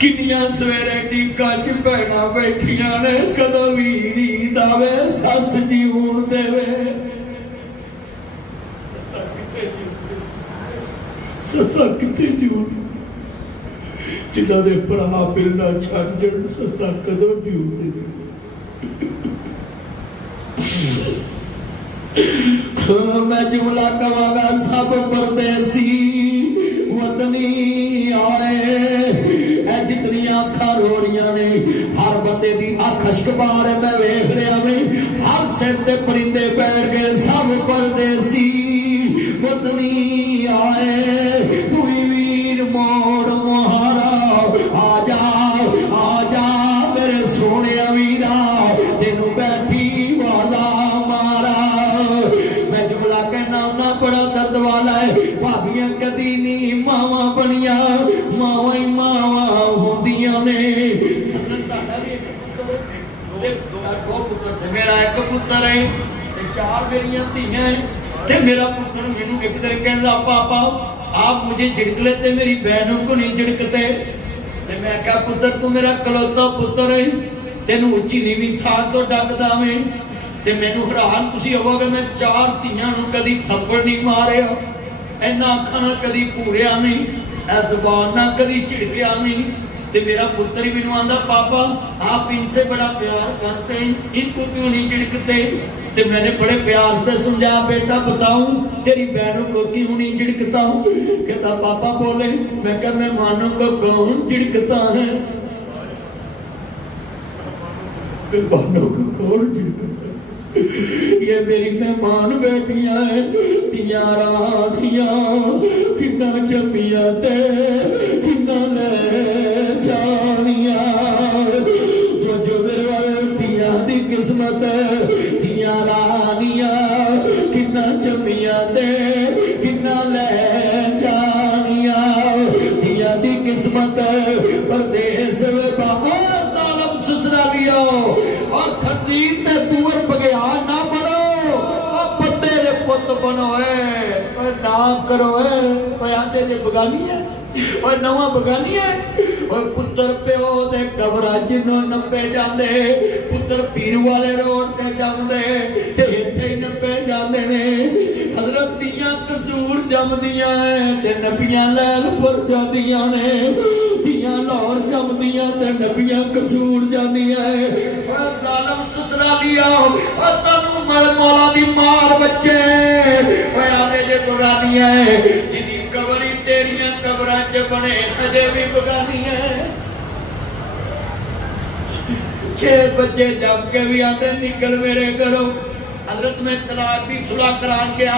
किनियां सवेरे टीका च भैनां बैठियां ने, कदों वीर ईद आवे सस जी हूण देवे। ससा किते जूड़ जिन्हां दे भरा मिलना छड़ जण, ससा कदों जूड़दे मैं जुमला कवांगा सब परदेसी वतनी आए। ए जितनियां अखां रो रहियां ने, हर बंदे दी अख अशकबार है, मैं वेख रहा में हर सिर ते परिंदे बैठ गए। सब परदेसी वतनी आए, तू भी वीर मोड़ मुहारा आजा मेरे सोने वीरा, तेनू बैठी वाला मारा। मैं जुमला कहना ना बड़ा दर्द वाला है, भाभियां कदी नहीं मावां बनिया, मावां ही मावां होंदियां ने। दो पुत्र थे, मेरा एक पुत्र है ते 4 मेरियां धीयां है ते मेरा पुत्र मैनू एक दिन कहंदा पापा आप मुझे झिड़क लेते, मेरी बहनों को नहीं झिड़कते। ते मैं कहा पुत्र तू मेरा कलौता पुत्र है, तेनू उच्ची नीवीं थां तो डकदा मैं ते मैनू हैरान तुसीं होवोगे, मैं 4 धीयां नूं कदी थप्पड़ नहीं मारिया, इन्हां अखां नाल कदी घूरिया नहीं, इस ज़बान नाल कदी झिड़किया नहीं। ते मेरा पुत्र ही मैनू आंदा पापा आप इनसे बड़ा प्यार करते हैं, इनको क्यों नहीं झिड़कते। तो मैंने बड़े प्यार से समझाया बेटा बताऊं तेरी बहनों को क्यों नहीं झिड़कता हूं। कहता पापा बोले, मैं कहा मेहमानों को कौन झिड़कता है। मेहमानों को कौन जीता? ये मेरी मेहमान बेटियां हैं, तिया राधिया किन्ना चपिया ते किन्ना ले जानिया। जो मेरे वाले तिया दी किस्मत है, तिया राधिया किन्ना चपिया ते किन्ना ले जानिया। तिया दी किस्मत है, परदेस वे बाबा सालम सुसरा लियो और खरदीर ते तुअर बगियार ना बनो, और पत्ते दे पुत बनो है, और ना करो है। और आते जे बगानी है और नवा बगानी है। और पुत्र प्यो दे कबरा जिन्हों नपे जाते, पुत्र पीर वाले रोड ते जमदे ते इत्थे ही नपे जाते ने। हजरत दियां कसूर जमदियां है ते नबियां लैलपुर जादियां ने। दियां लाहौर जमदियां ते नबियां कसूर जादियां है। और जालम ससरा लिया और तनु मल मौला दी मार बच्चे ओए आने जे बगानियां है। जिदी कबरी तेरियां कबरां च बने अजे भी बगानियां है। 6 बच्चे जम के भी आते निकल मेरे घरों। हजरत मैं तलाक दी सुलह करान गया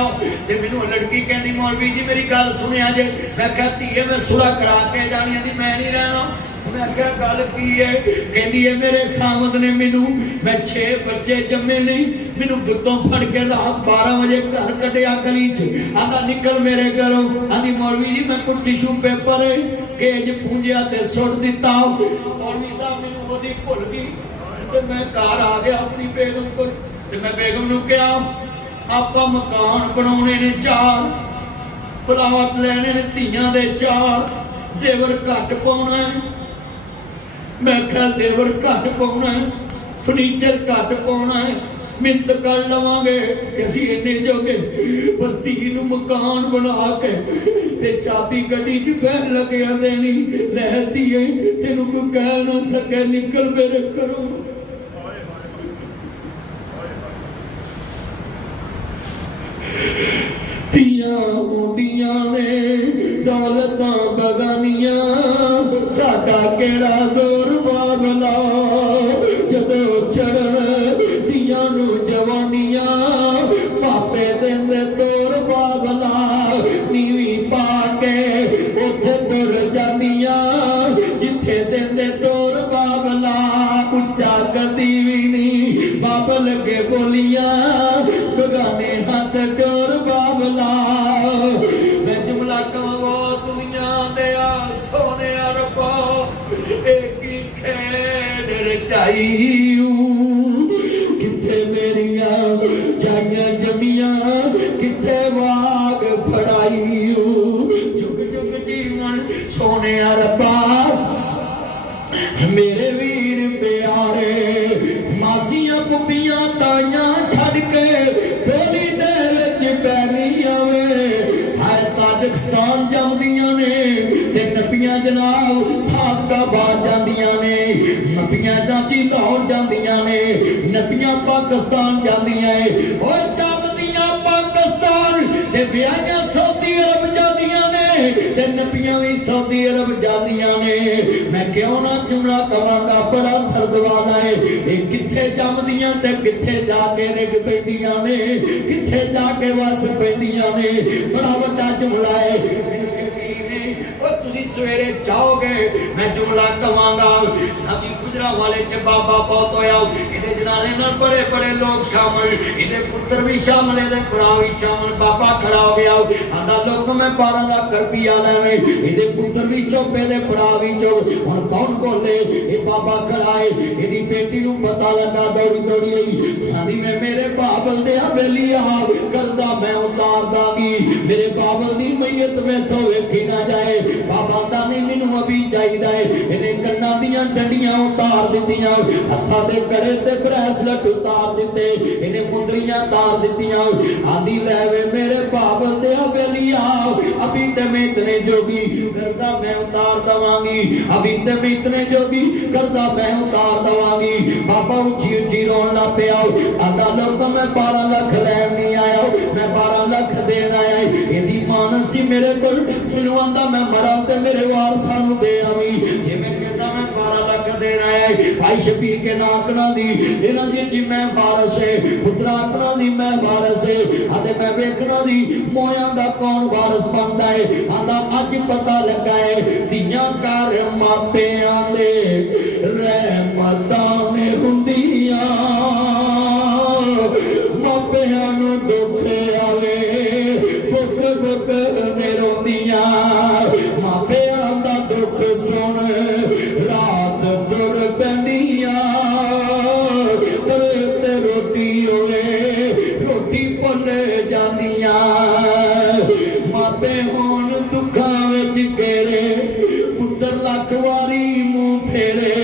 ते मैनू लड़की कहती मौलवी जी मेरी गल सुनिया जे। मैं कहती है मैं सुलह करा के जानी आती मैं नहीं रहना। मैं क्या गल की है? कहती है मेरे खामद ने मैनू, मैं 6 बच्चे जम्मे नहीं, मैनू गुत्तों फड़ के रात 12 बजे घर कटिया गली च। आंदा निकल मेरे घरों। आंदी मौलवी जी मैं को टिशू पेपर केज पूंजिया ते सुट दिता। मौलवी साहब मैनू ओदी भुल गई ते मैं घर आ गया अपनी बेगम को। ते मैं बेगम नूं कहा आपां मकान बनाउणे ने 4, प्लाट लेने ने धीआं दे 4, जेवर घट पाउणा है। मैं क्या जेवर घट पाउणा है, फर्नीचर घट पाउणा है, मिन्नत कर लवांगे कि असीं इन्ने जोगे। पर धी नूं मकान बना के ते चाबी गड्डी च बहन लगिया देनी। लै धीए तेनूं कोई कह ना सके निकल मेरे घरों। तियां होंदियां ने दौलतां बगानियां, साडा केड़ा जोर बाबला। जदों चढ़न तियां नूं जवानियां, पापे देंदे तोर बाबला। नीवी पा के उत्थे तुर जांदियां, जिथे देंदे तोर बाबला। उच्चा कदी भी नहीं बाबल के बोलियां, बगाने हाथ डोर बाबला। मैं जुमला कहूँ दुनिया दया सोने रब्बा, एक ही खेड रचाई। किथे मेरिया जाइयां जमियां, किथे वाग फड़ाई। जुग जुग जीवन सोने रब्बा मेरे वीर प्यारे। मासियां पुपियां ताइयां छड़ के डोली दे विच बैनियां वे। हर पाकिस्तान जमदियां ने ते नपियां जनाब सादकाबाद जांदियां ने। नपियां जाती लाहौर जांदियां ने, नपियां पाकिस्तान जांदियां है। ओ जमदियां पाकिस्तान ते विआहियां सऊदी अरब जांदियां ने ते नपियां भी सऊदी अरब जांदियां ने। मैं क्यों ना जुमला कवांगा बड़ा दर्द वाला है। ये किथे जमदियां ते किथे जाके रिग पैंदियां ने, किथे जाके वस पैंदियां ने। बड़ा वड्डा जुमला है। मैनूं यकीन है ओ तुसीं सवेरे जाओगे मैं जुमला कवांगा। नबी गुजरा वाले च बाबा बहुत होया, इहदे जनाजे नाल बड़े बड़े लोग शामिल, इहदे पुत्र भी शामिल, इहदे भरा भी शामिल। बाबा खड़ा हो गया आंदा लोग मैं 12 लाख रुपया लैवे, इहदे पुत्र भी चुप, इहदे भरा भी चुप। हुण कौन बोले? ये बाबा खड़ा है। इहदी बेटी नूं पता लगा, दौड़ी दौड़ी आई आंदी मैं मेरे बाबल दे हवेली आ करदा मैं उतार दांगी। मेरे बाबल दी मैयत मैथों वेखी ना जाए। बाबा दा नहीं मैनूं अभी चाहिदा है। इहने कन्नां दीयां डंडियां उतार दित्तियां, हत्थां दे गले ते ब्रेसलेट उतार दित्ते, इहने मुंदरियां तार दित्तियां। आंदी लै वे मेरे बाबल दे हवेली आओ, अभी ते मैं इतने जोगी करदा मैं उतार दवांगी। अभी ते मैं इतने जोगी करदा मैं उतार दवांगी। बाबा उच्ची उच्ची रोन लग पिया। आंदा लोग मैं 12 लाख लैन नहीं आया, मैं 12 लाख देन आया। इहदी मान सी मेरे कोल, मैनूं आंदा मैं मरां ते मेरे वारसां नूं दे आवीं। जे मैं कहंदा मैं 12 लाख देन आया भाई शफी के नाकना दी इन्हां दी जी मैं वारस है पुत्रा आकना दी मैं वारस है अते मैं वेखना दी मोयां दा कौन वारस बनदा है आंदा अज पता लगा है धीआं घर मापियां दे रहमतां ने हुंदियां मापियां नूं दुख आवे बुक बुक ने रोंदियां मापियां दा दुख सुन रात तुर पैंदियां तवे ते रोटी होए रोटी भुल जांदियां मापे होण दुखां विच घेरे पुत्तर लख वारी मूंह फेरे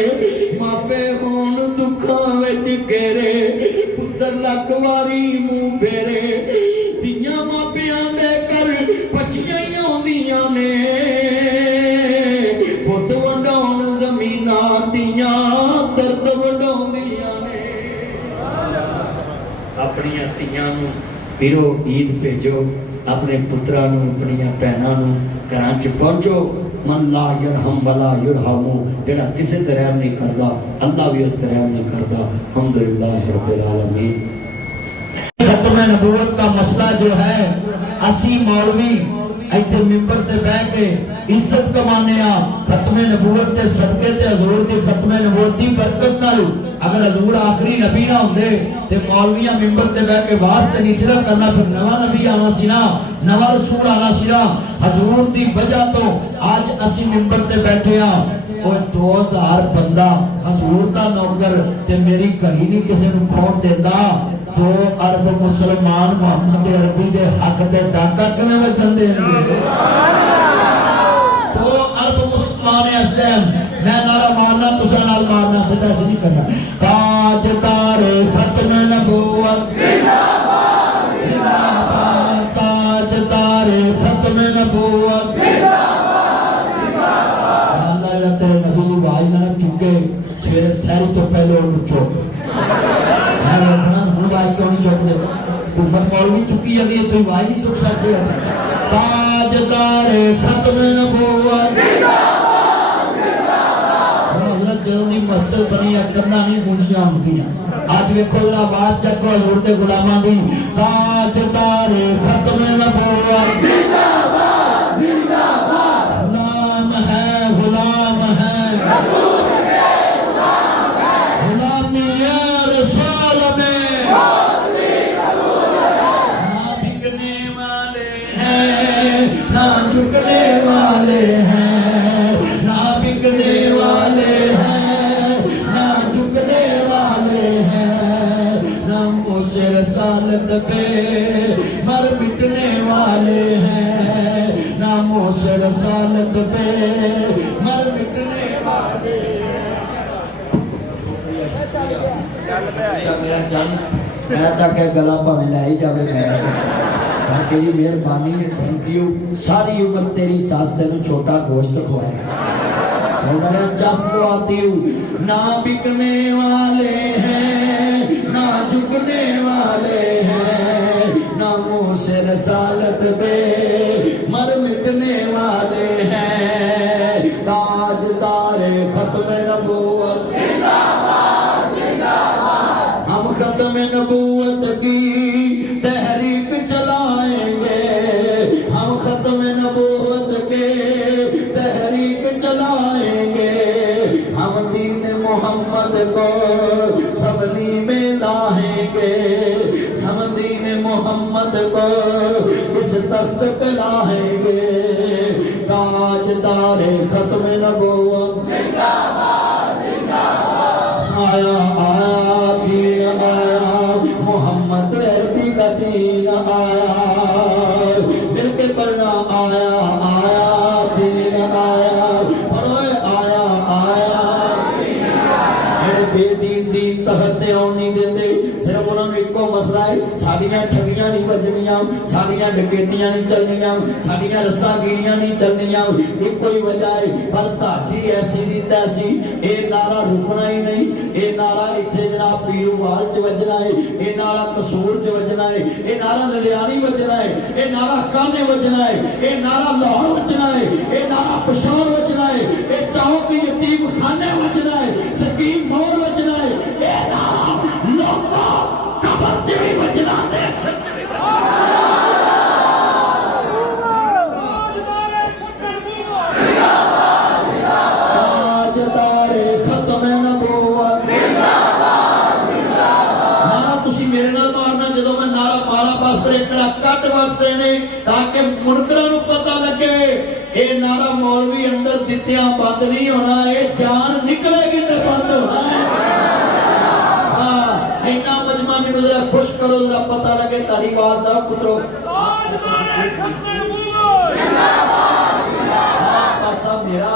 मापे होण दुखां विच घेरे पुत्तर लख वारी मूंह फेरे धीआं मापियां दे घर पछियां ही आउंदियां ने पुੱਤ वंडाउण ज़मीनां धीआं दर्द वंडाउंदियां ने अपणियां धीआं नूं ਵੀਰੋ ईद भेजो अपने पुत्रा नूं अपनियां भैणां नूं घरां च पहुंचो मन ला यरहम वला युरहमु जेड़ा किसे ते रहम नहीं करदा अल्लाह भी उते रहम नहीं करदा अल्हम्दुलिल्लाह रब्बिल आलमीन। खत्म नबूवत का मसला जो है असी मौलवी इत्थे मिंबर ते बैठ के इज्जत कमाने आ खत्म नबूवत ते सदके ते हजूर दी खत्म नबूवत दी बरकत नाल अगर हजूर आखिरी नबी ना होंदे ते मौलवियां मिंबर ते बैठ के वास्ते नहीं सिर्फ करना फिर नवा नबी आना सी ना नवा रसूल आना सी ना हजूर दी वजह तो आज असी मिंबर ते बैठे आ और 2000 बंदा हजूर दा नौकर ते मेरी घड़ी नहीं किसी नूं खोण देंदा 2 अरब मुसलमान मोहम्मद अरबी दे हक ते डाका किवें वजन देणगे 2 अरब मुसलमान इस टाइम मैं नारा मारना तुसां नाल मारना फिर ऐसे नहीं करना ताजदारे खत्म नबूवत जिंदाबाद जिंदाबाद ताजदारे खत्म नबूवत जिंदाबाद जिंदाबाद अल्लाह तेरे नबी दी आवाज ना चुके सवेरे सहर तो पहले उन्हें चुक आवाज क्यों नहीं चुकते उमर मौलवी चुकी जाती है तो आवाज नहीं चुक सकते ताजदारे खत्म नबूवत जिंदाबाद जिंदाबाद हज़रत जदों दी मस्जिद बनी है कंधां नहीं गूंजियां होंदियां आज देखो जरा आवाज चको हजूर दे गुलामां दी ताजदारे खत्म नबूवत जिंदाबाद जिंदाबाद गुलाम है रसूल के गुलाम है गुलामी है रसूल में ना झुकने वाले हैं ना बिकने वाले हैं ना झुकने वाले हैं ना मुझसे रसालत पे मर मिटने वाले हैं ना मुझसे रसालत पे मर मिटने वाले मेरा जन मैं तक गला भावें लै ही जावे मैं तेरी मेहरबानी है थैंक यू सारी उम्र तेरी सास तेन छोटा गोश्त खुआए जस दुआती हूँ ना बिकने वाले हैं ना झुकने वाले हैं ना मुँह से रसालत पे मर मिटने वाले हैं ताजदारे खत्म नबूवत जिंदाबाद जिंदाबाद हम खत्म नबूवत की तहरीक चलाएंगे हम खत्म नबूवत के तहरीक चलाएंगे हम दीन मोहम्मद को सबनी में लाएंगे हम दीन मोहम्मद को इस तख्त पे लाएंगे ताजदारे खत्म नबूवत जिंदाबाद जिंदाबाद आया आया दीन आया मोहम्मद अरबी का दीन आया मिलके पढ़ना आया आया दीन आया पढ़ो आया आया जेड़े बेदीन दीन तहत आउण नहीं देते सिर्फ उन्होंने इको मसला है साड़ियां ठगियां नहीं बजनियां साड़ियां डकैतियां नहीं चलनियां साड़ियां रस्सागिरियां नहीं चलनियां इको ही वजह है पर धाडी ऐसी दी तैसी ये नारा रुकना ही नहीं ये नारा इत्थे जनाब पीरूवाल च वजना है ये नारा कसूर च वजना है ये नारा ललियानी वजना है ये नारा काने वजना है ये नारा लाहौर वजना है ये नारा पेशावर वजना है ये चाहो की यतीम खाने वजना है सकीम मोर बंद नहीं होना, ये जान निकलेगी तो बंद होना है। हाँ, इन्ना मजमा मैनू जरा खुश करो, जरा पता लगे तारी आवाज दा पुत्रो। आज नारे खत्म नबूवत पासा मेरा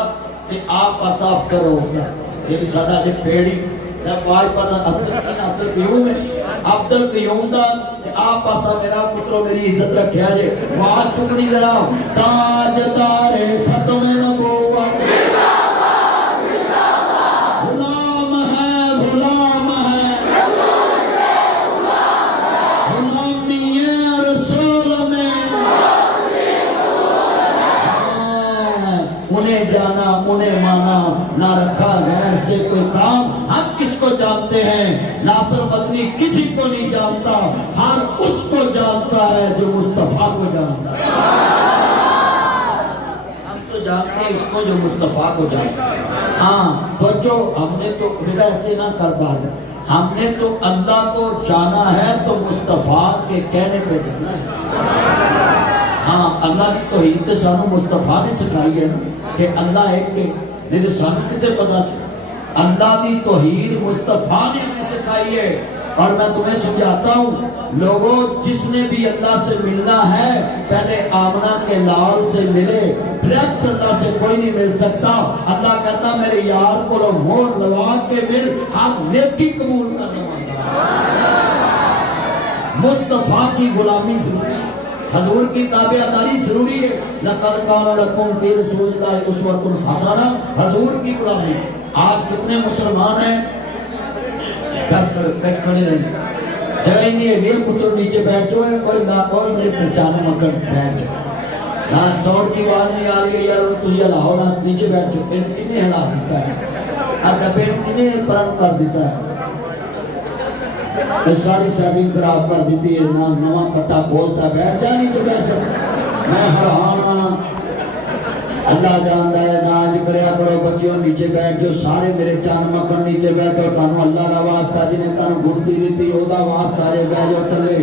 ते आप पासा अब्दुल रऊफ दा, जेड़ी साडा जे पेड़ी दा आवाज पता अब्दुल क्यूम है, अब्दुल क्यूम दा ते आप पासा मेरा पुत्रो, मेरी इज्जत रखिया जे। आवाज चुकनी जरा, ताजदारे खत्म नबूवत गुलाम है, गुलाम है, गुलामी है रसूल में। उन्हें जाना, उन्हें माना, ना रखा गैर से कोई काम। हम किसको जानते हैं? नासिर मदनी किसी को नहीं जानता, हर उसको जानता है जो मुस्तफा को जानता है। हम तो जानते हैं इसको जो मुस्तफा को जानता है। हाँ, तो जो हमने तो बेटा ऐसे ना कर पाए, हमने तो अल्लाह को जाना है तो मुस्तफा के कहने पे जाना है। हाँ, अल्लाह की तौहीद तो सानू मुस्तफा ने सिखाई है ना कि अल्लाह एक के, नहीं तो सानू कितने पता सी। अल्लाह की तौहीद मुस्तफा ने हमें सिखाई है। और मैं तुम्हें समझाता हूँ लोगों, जिसने भी अल्लाह से मिलना है पहले आमना के लाल से मिले, डायरेक्ट अल्लाह से कोई नहीं मिल सकता। अल्लाह कहता मेरे यार को मोहर लगा के मिल, हम नेकी कबूल करने वाला। मुस्तफा की गुलामी जरूरी है, हजूर की ताबेदारी जरूरी है। लक़द काना लकुम फी रसूलिल्लाहि उस्वतुन हसना, हजूर की गुलामी। आज कितने मुसलमान हैं बस बैठ खड़े रहे, जगह ही नहीं है, ये पुत्र नीचे बैठ जाओ और ना और मेरे पहचान मकर बैठ जाओ ना। साउंड की आवाज नहीं आ रही है यार, तुझे हिलाओ ना, नीचे बैठ जाओ। इन कितने हिला देता है, अब डब्बे कितने पर कर देता है, ये सारी सेटिंग खराब कर देती है ना। नवा कट्टा खोलता है, बैठ जा नीचे बैठ जा। मैं हैरान, अल्लाह जानता है। नाज करया करो बच्चों, नीचे बैठ जाओ सारे मेरे चान मकन नीचे बैठो। तानू अल्लाह का वास्ता जिन्हें तानू गुणती दी ओदा वास्ता जे बैठ जाओ थले।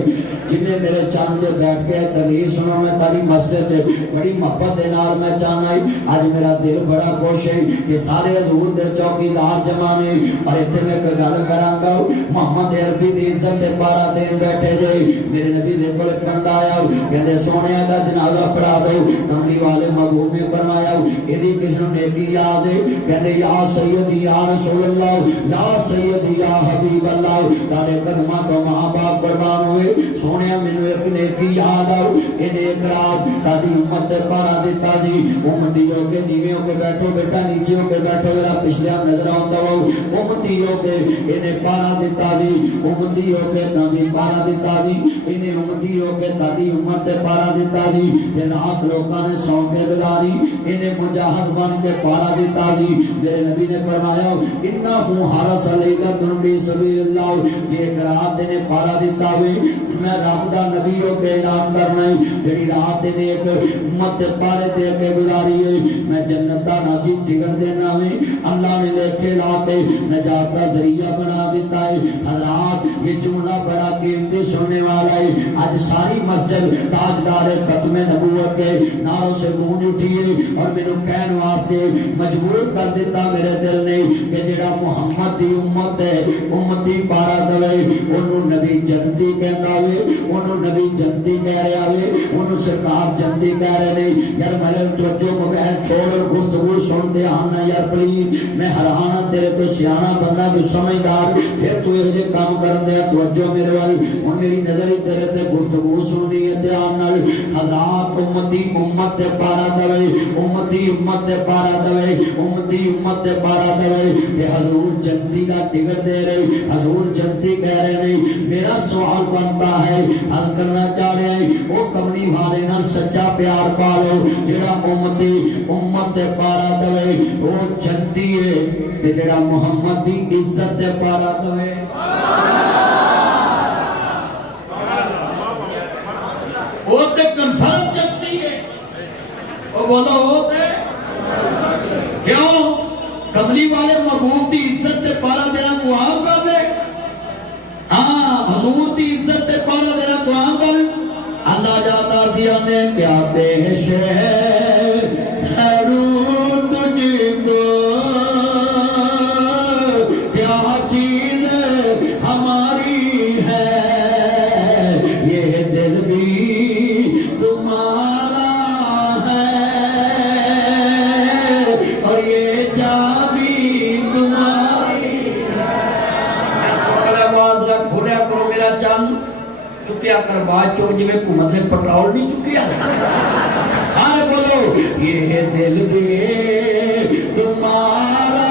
जिन्हें मेरे चान जे बैठ के तकरीर सुनो, मैं तारी मस्जिद बड़ी मोहब्बत दे नाल मैं चाहना आज मेरा दिल बड़ा खुश है कि सारे हजूर दे चौकीदार जमा ने। और इत्थे मैं एक गल करांगा, मोहम्मद अरबी दी इज्जत दे 12 दिन बैठे जे। मेरे नबी दे कोल बंदा आया, कहंदे सोनिया दा जनाजा पढ़ा दो। कमली वाले महबूब ने फरमाया यदि किसी ने नेकी याद है, कहंदे या सैयदी या रसूल अल्लाह, या सैयदी या हबीब अल्लाह, तारे कदमां तो मां बाप कुर्बान हुए। सोनिया मैनू एक नेकी याद आओ, इन्हें एक रात तादी उम्मत दे पारा दिता सी। उम्मती हो के नीवे हो के बैठो बेटा, नीचे हो के बैठो, जरा पिछले नजर आंदा हो। उम्मती हो के इन्हें पारा दिता सी, उम्मती हो के तादी पारा दिता सी, इन्हें उम्मती हो के तादी उम्मत दे पारा दिता सी। ते रात लोकां ने सौ के गुजारी, इन्हें मुजाहिद बन के पारा दिता सी। मेरे नबी ने फरमाया इन्नहु हरस लैलतुन फी सबीलिल्लाह, जे रात ने पारा दिता वे मैं रब दा नबी हो के ऐलान करना है जेड़ी रात ने एक उम्मत पारे दे के गुजारी है, मैं जन्नत दा नागी टिकट देना वे। अल्लाह ने लेके ला के नजात का जरिया बना दिता है। हजरात ये जुमला बड़ा कीमती सुनने वाला है। आज सारी मस्जिद ताजदार खत्म नबूवत के नारों से गूंज उठी है और मैनू कहन वास्ते मजबूर कर दिता मेरे दिल ने कि जेड़ा मुहम्मद दी उम्मत है, उम्मती पारा दवे, ओनू नबी जन्नती कहंदा वे, ओनू नबी जन्नती कह रहा वे, ओनू सरकार जन्नती कह रहे ने। यार मेरे तवज्जो मोबाइल छोड़ और गुफ्तगू सुनते आना यार प्लीज। मैं हैरान तेरे तो सियाना बंदा तू समझदार, फिर तू ये काम करन दे तवज्जो मेरे वाल। हुन मेरी नजर ही तेरे ते गुफ्तगू सुननी है ध्यान नाल। हजरात उम्मती उम्मत दे पारा दवे, उम्मती उम्मत दे पारा दवे, उम्मती उम्मत दे पारा दवे ते हजूर जन्नती दा टिकट दे रहे, हजूर जन्नती कह रहे ने। मेरा सवाल बनता है, हल करना चाह रहे हैं वो कमली वाले नाल सच्चा प्यार पा लो जेड़ा उम्मती उम्मत दे पारा दवे वो जन्नती है ते जेड़ा मुहम्मद दी इज्जत दे पारा दवे वो ते कंफर्म जन्नती है। ओ बोलो क्यों? कमली वाले महबूब दी इज्जत दे पारा देना मुआम कर ले। हाँ, हजूर दी इज्जत दे पारा देना मुआम कर। अल्लाह जाता सिया में क्या पेश है तुझको क्या चीज हमारी है, ये दिल भी तुम्हारा है और ये चाबी तुम्हारी। मैं सुन ले आवाज रख खोलिया करो मेरा चंद, चुकिया कर बात चुक जिਵੇਂ घूमत ने पेट्रोल नहीं चुकिया। सारे बोलो ये दिल भी तुम्हारा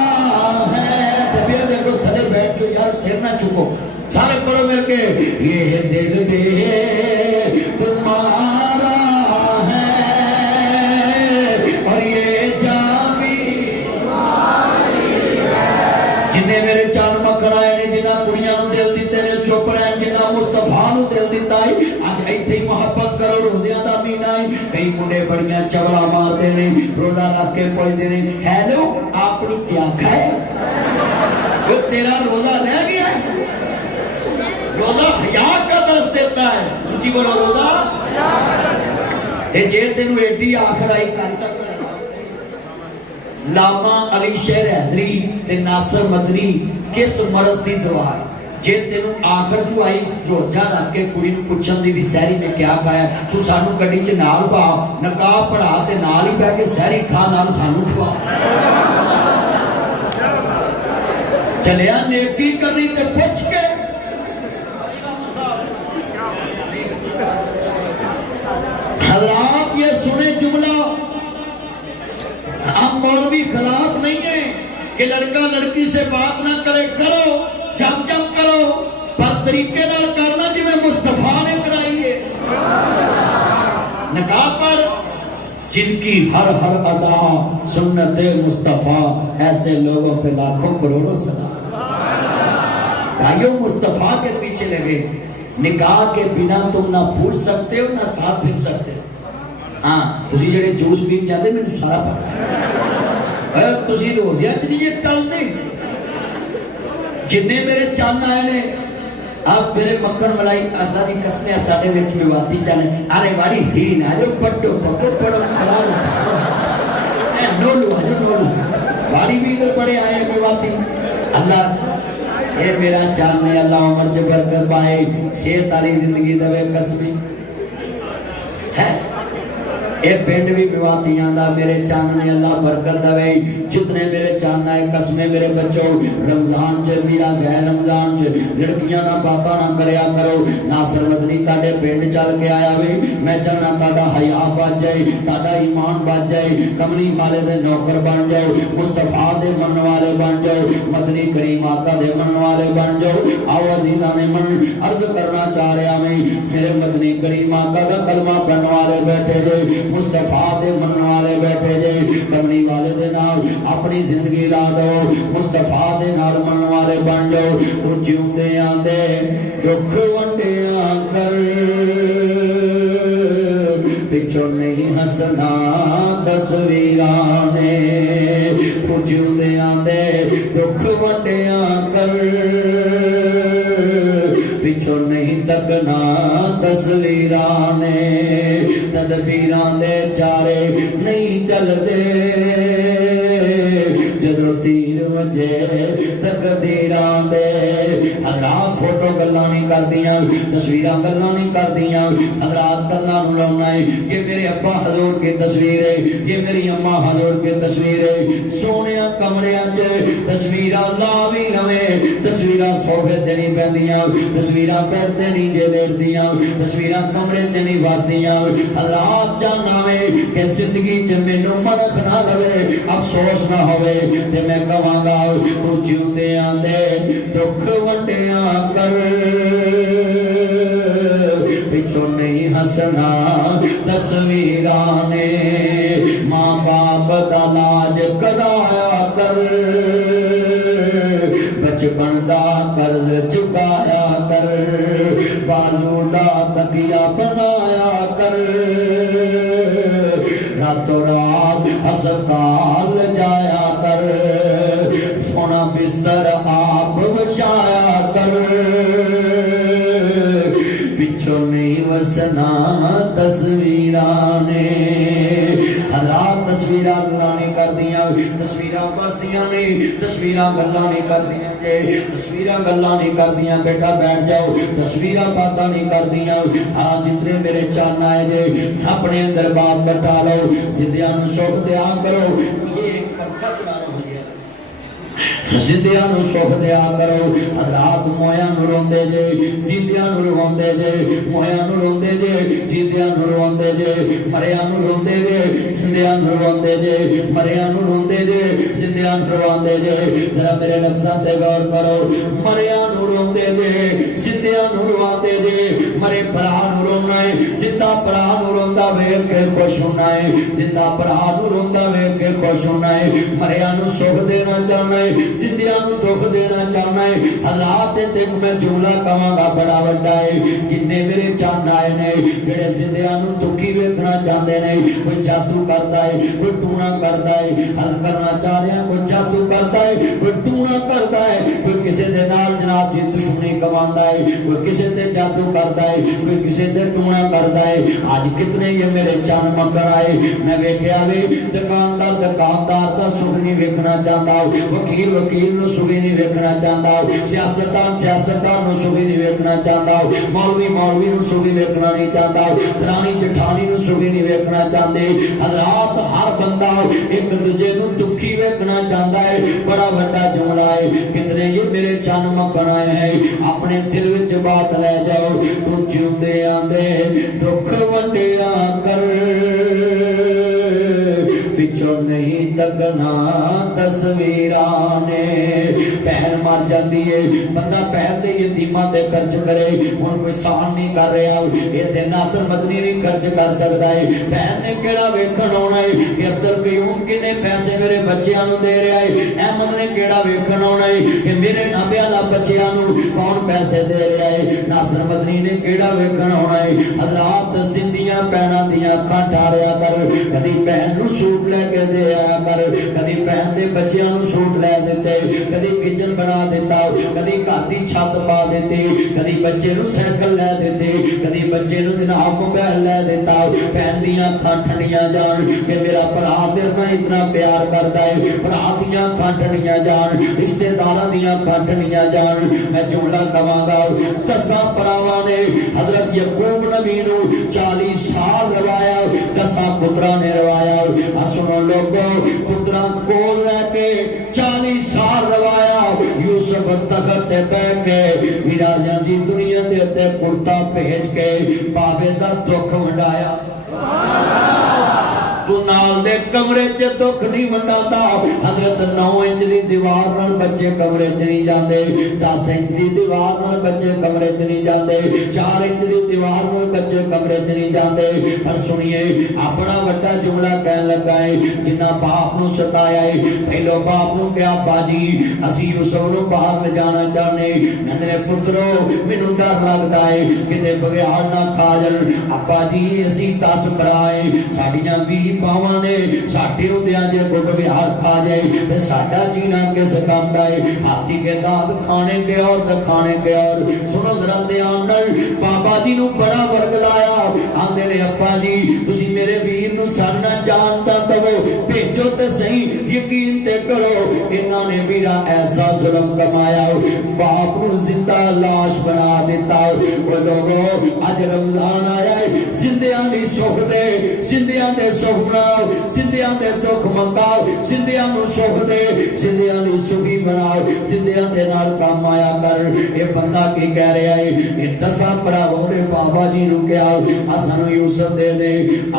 है। तबियत देखो थले बैठ जाओ यार, सिर ना चुको। सारे बोलो मिलके ये दिल भी तुम्हारा है और ये चाबी जिन्हें मेरे चंद मक्खन आए ने, जिन्हें कुड़ियां नूं दिल दिते ने चुप रहन, जिन्हें मुस्तफा नूं दिल दिता है अज इत्थे ही मोहब्बत करो। रोज़ियां दा महीना है, कई मुंडे बड़ियां चवला मारते ने, रोज़ा रख के पुछदे ने हैलो आपने क्या खाया, वो तेरा रोज़ा रह गया है। रोज़ा हया का दर्स देता है। ऊंची बोलो रोज़ा ते जे तेनू एडी आखर आई कर सकदा। लामा अली शेर हैदरी ते नासर मदनी किस मरज दी दवा है। जे तेनू आखर जो आई रोजा रख के कुड़ी नूं पुछण दी सहरी में क्या खाया, तू सानू गड्डी च नाल पा, नकाब पढ़ा ते नाल ही बैठ के सहरी खा, नाल सानू खवा। चलिया नेकी करनी ते पुछ के। हज़रात ये सुने जुमला, अब मौलवी खिलाफ नहीं है कि लड़का लड़की से बात ना करे, करो जम जम करो, पर तरीके नाल करना जिवें मुस्तफा ने कराई है। निकाह पर जिनकी हर हर अदा सुन्नत मुस्तफा, ऐसे लोगों पे लाखों करोड़ों सलाम। भाइयों मुस्तफा के पीछे लगे। निकाह के बिना तुम ना फूल सकते हो ना साथ फिर सकते हो। हाँ तुसी जेड़े जूस पीन जाते मैंने सारा पता है, तुसी रोज़िया च नहीं टलते। जिन्ने मेरे चंद आए ने, अब मेरे मक्खन मलाई अल्लाह दी कसम है साडे विच विवादी चल, अरे वाली ही ना जो पट्टो पक्को पड़ो खलारो ए नोलू आ जो नोलू वाली भी इधर पड़े आए विवादी। अल्लाह ये मेरा चंद ने अल्लाह उम्र च बरकत पाए, सेहत वाली जिंदगी देवे कसमी है। ये पिंड भी विवादियां दा मेरे चंद ने अल्लाह बरकत देवे। जितने मेरे चंद आए कसमे मेरे बच्चों, रमजान च मीरा गैर रमजान च लड़कियां ना बातां ना करया करो। नासर मदनी ताडे पिंड चल के आया वे, मैं चाहना ताडा हया बच जाए, ताडा ईमान बच जाए, कमली वाले दे नौकर बन जाओ, मुस्तफा दे मनन वाले बन जाओ, मदनी करीम आका दे मनन वाले बन जाओ। आओ अजीज़ां ने मन अर्ज करना चाह रहा मैं, मेरे मदनी करीम आका दा कलमा पढ़ने वाले बैठे जे, मुस्तफा दे मनन वाले बैठे जे, कमली वाले दे नाल अपनी जिंदगी ला दो, मुस्तफा दे नाल मनन वाले बन जाओ। तू जिउंदे आंदे दुख वंडिया कर, पिछों नहीं हसना तस्वीरां ने। तू जिउंदे आंदे दुख वंडिया कर, पिछों नहीं तकना तस्वीरां ने। तदबीरां दे चारे नहीं चलदे, जदों तीर वजे तकदीरां दे। हज़रात फोटो गल्लां नहीं करदियां, तस्वीरां गल्लां नहीं करदियां। हज़रात कन्नां नूं लाउणा है, ये मेरे अब्बा हजूर की तस्वीर है, ये मेरी अम्मा हजूर की तस्वीर है। सोहणिया कमरियां च तस्वीरां ला भी लवे, तस्वीरां सोफे ते नहीं पैंदियां, तस्वीरां बेड ते नहीं जे लेटदियां, तस्वीरां कमरे च नहीं वसदियां। हज़रात जानना वे कि जिंदगी च मैनू मनख ना लवे, अफसोस ना होवे, ते मैं कहांगा तू जिउंदे आंदे दुख वंडिया कर, पिछों नहीं हसना तस्वीरां ने। मां बाप दा लाज कराया कर, बचपन दा कर्ज चुकाया कर, बाजू दा तकिया बनाया कर, रातों रात अस्पताल जाया कर, सोना बिस्तर आप बचाया कर, पिछों नहीं वसना तस्वीरां ने। हज़रात तस्वीरां गल्लां नहीं करदियां, तस्वीरां बसदियां नहीं, तस्वीरां गल्लां नहीं करदियां। के तस्वीरां गल्लां नहीं करदियां बेटा बैठ जाओ तस्वीरां बातां नहीं करदियां हाँ जितने मेरे चन्न आए जे अपने अंदर बात बटा लो सिद्धियां नूं सुख दिया करो ये एक परखा चलाना हो गया जिंदियां नूं सुख दिया करो रात मोया नूं रोंदे जे जिंदियां नूं रोंदे जे मोया नूं रोंदे जे जिंदियां नूं रोंदे जे मरिया नूं रोंदे जे जिंदियां नूं रोंदे जे मरिया नूं रोंदे जे जिंदियां नूं रोंदे जे जरा मेरे लफ्ज़ां ते गौर करो मरिया नूं रोंदे जे जिंदियां नूं रोंदे जे मरे भरा नूं रोना है जिंदा भरा नूं रोंदा वेख के खुश होना है जिंदा भरा नूं रोंदा वेख के खुश होना है मरिया नूं सुख देना चाहना है जिंदियां नूं दुख देना चाहना है हालात ते मैं जुमला कहांगा बड़ा वड्डा है किन्ने मेरे चन्न आए ने जेड़े जिंदियां नूं दुखी वेखना चाहते ने कोई जादू करता है कोई टूना करता है हल करना चाह रहा कोई जादू करता है कोई टूना करता है कोई किसी दे नाल जनाब जी दुश्मनी कमांदा है कोई किसी ते जादू करता है कोई किसी ते टूना करता है आज कितने ये मेरे चन्न मकर आए मैं वेख्या वे दुकानदार दा सुख नहीं वेखना चाहता वकील वकील नूं सुखी नहीं वेखना चाहता सियासतदान नूं सुखी नहीं वेखना चाहता मौलवी नूं सुखी वेखना नहीं चाहता दरानी जठानी नूं सुखी नहीं वेखना चाहते हज़रात हर बंदा एक दूजे नूं दुखी वेखना चाहता है बड़ा वड्डा जुमला है कितने ये मेरे चन्न मखण आए हैं अपने दिल विच बात ले जाओ तू जिउंदे आंदे दुख वंडिया कर पिछों नहीं तकना तस्वीरां ने भैन मर जाती है बंदा भैन दे यतीमां ते खर्च करे हुण कोई सहन नहीं कर रहा ये ते नासर मदनी नहीं खर्च कर सकता है भैन ने केड़ा वेखण आउणा है कि अब्दुल कयूम किन्ने पैसे मेरे बच्चियां नूं दे रहा है अहमद ने केड़ा वेखण आउणा है कि मेरे नाबियां दा बच्चियां नूं कौन पैसे दे रहा है नासर मदनी ने केड़ा वेखण आउणा है हज़रात सिंधियां भैणां दियां अखां ठारिया कर कदी भैन नूं सूट लेके दे आया कर कदी भैन दे बच्चियां नूं सूट ले दिते कदी किचन बना दिता कदी घर दी छत पा दिती कदी बच्चे नूं साइकिल ले दिते कदी बच्चे नूं जनाब मोबाइल ले दिता भैन दियां अखां ठंडियां जान कि मेरा भरा मेरे नाल इतना प्यार करदा है भरा दियां अखां ठंडियां जान रिश्तेदारां दियां अखां ठंडियां जान मैं जुमला कवांगा 10 भरावां ने हजरत यकूब नबी नूं 40 साल रवाया 10 पुत्रा ने रवाया सुनो लोगो पुत्रा कोल रह 40 साल रवाया यूसुफ तखत ते बैठ के विराजां दी दुनिया दे उत्ते कुर्ता भेज के बाबे दा दुख वंडाया तू नाल दे कमरे च दुख नहीं वंडांदा हजरत 9 इंच दी दीवार नाल बच्चे कमरे च नहीं जांदे 10 इंच दी दीवार नाल बच्चे कमरे च नहीं जांदे 4 इंच दी दीवार नाल बच्चे कमरे च नहीं जांदे पर सुनिए अपना वड्डा जुमला कहन लगा है जिन्ना बाप नूं सताया है पहलो बाप नूं कहा बाजी असी यूसुफ नूं बाहर ले जाना चाहने मेरे पुत्रो मैनूं डर लगदा है किते बघियाड़ ना खा जाण अब्बा जी असी 10 भरा है साडीआं 20 बावां ने साडे हुंदिआं जे कोई बघियाड़ खा जाए ते साडा जीना किस काम दा है हाथी के दांत खाने के और ते खाने के और सुनो जरा ध्यान नाल बाबा जी नूं बड़ा वर्गलाया आंदे ने अब्बा जी तुसी मेरे वीर नूं साडना जानदा दवो भेजो ते सही यकीन ते करो इन्हां ने मेरा ऐसा जुल्म कमाया बाप नूं जिंदा लाश बना दिता ओ लोगो अज रमजान आया है जिंदियां दी सुख दे जिंदियां दे सुख नाओ जिंदियां दे दुख मंगाओ जिंदियां नूं सुख दे जिंदियां दी सुखी बनाओ जिंदियां दे नाल काम आया कर ये बंदा की कह रहा है ये 10 भरावां ने बाबा जी नूं कहा असां यूसुफ दे दे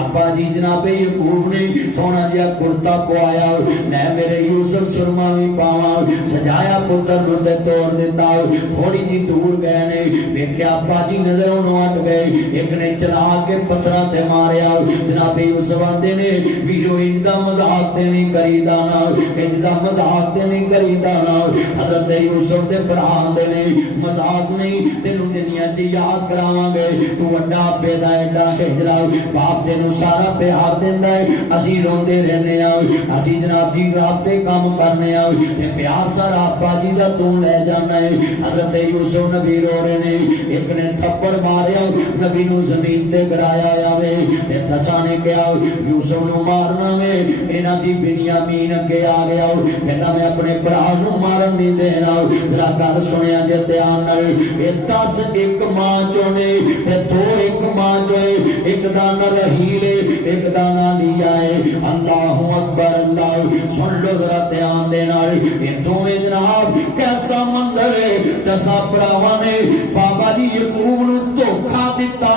अब्बा जी जनाबे यकूब ने सोना जिहा कुर्ता पवाया लै मेरे यूसुफ सुरमा भी पावा सजाया पुत्र नूं ते तोड़ दिता थोड़ी जी दूर गए ने वेख्या अब्बा जी नजरों हट गए एक ने चला के पत्थरां ते मारिया जनाबे यूसुफ आंदे ने वीरो इंज दा मजाक ते नहीं करीदा ना इंज दा मजाक ते नहीं करीदा ना हजरत यूसुफ दे भरा आंदे ने मजाक नहीं तेनू जिन्नियां च याद करावांगे तू वड्डा आपे दा एडा हिजरा बाप तेनू सारा प्यार दिंदा है असी रोंदे रहने आ असी जनाब जी रात ते काम करने आ ते प्यार सारा आपा जी दा तू ले जाना है हजरत यूसुफ नबी रो रहे ने एक ने थप्पड़ मारिया नबी नू जमीन ते गिराया आवे ते दसा ने कहा यूसुफ नू मारना वे इन्हां दी बिन्यामीन अगे आ गया कहंदा मैं अपने भरा नू मारन नहीं देना जरा गल सुनिया जे ध्यान नाल ए 10 एक मां चोने ते 2 एक मां चोए एक दाना रहील एक दाना लिया है अल्लाहु अकबर अल्लाह सुन लो जरा ध्यान दे नाल ये दोवें जनाब कैसा मंजर है 10 भरावां ने बाबा जी यकूब नू धोखा दिता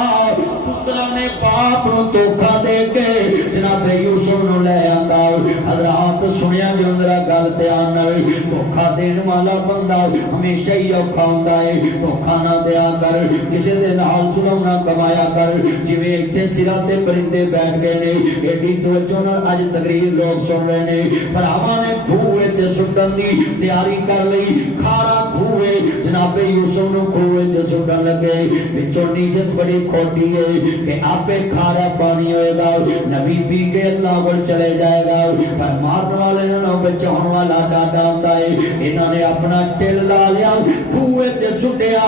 पुत्रा ने बाप नू धोखा दे के जनाब यूसुफ नू ले आंदा हजरात सुनिया जो मेरा गल ध्यान नाल धोखा देने वाला बंदा हमेशा ही औखा हुंदा है धोखा ना दिया कर किसी दे नाल सुनाउणा कमाया कर जिवें इत्थे सिरां ते परिंदे बैठ गए ने एडी तवज्जो नाल अज तकरीर लोग सुन रहे ने भरावां ने खूह विच सुट्टण दी तैयारी कर लई खारा खूह है जनाबे यूसुफ नू खूह विच सुट्टण लगे विचों नीयत बड़ी खोटी है कि आपे खारा पानी होएगा नबी पी के अल्लाह कोल चले जाएगा पर मारने वाले ने बचाने वाला डाडा हुंदा है इन्हां ने अपना टिल ला लिया खूह विच सुट्टिया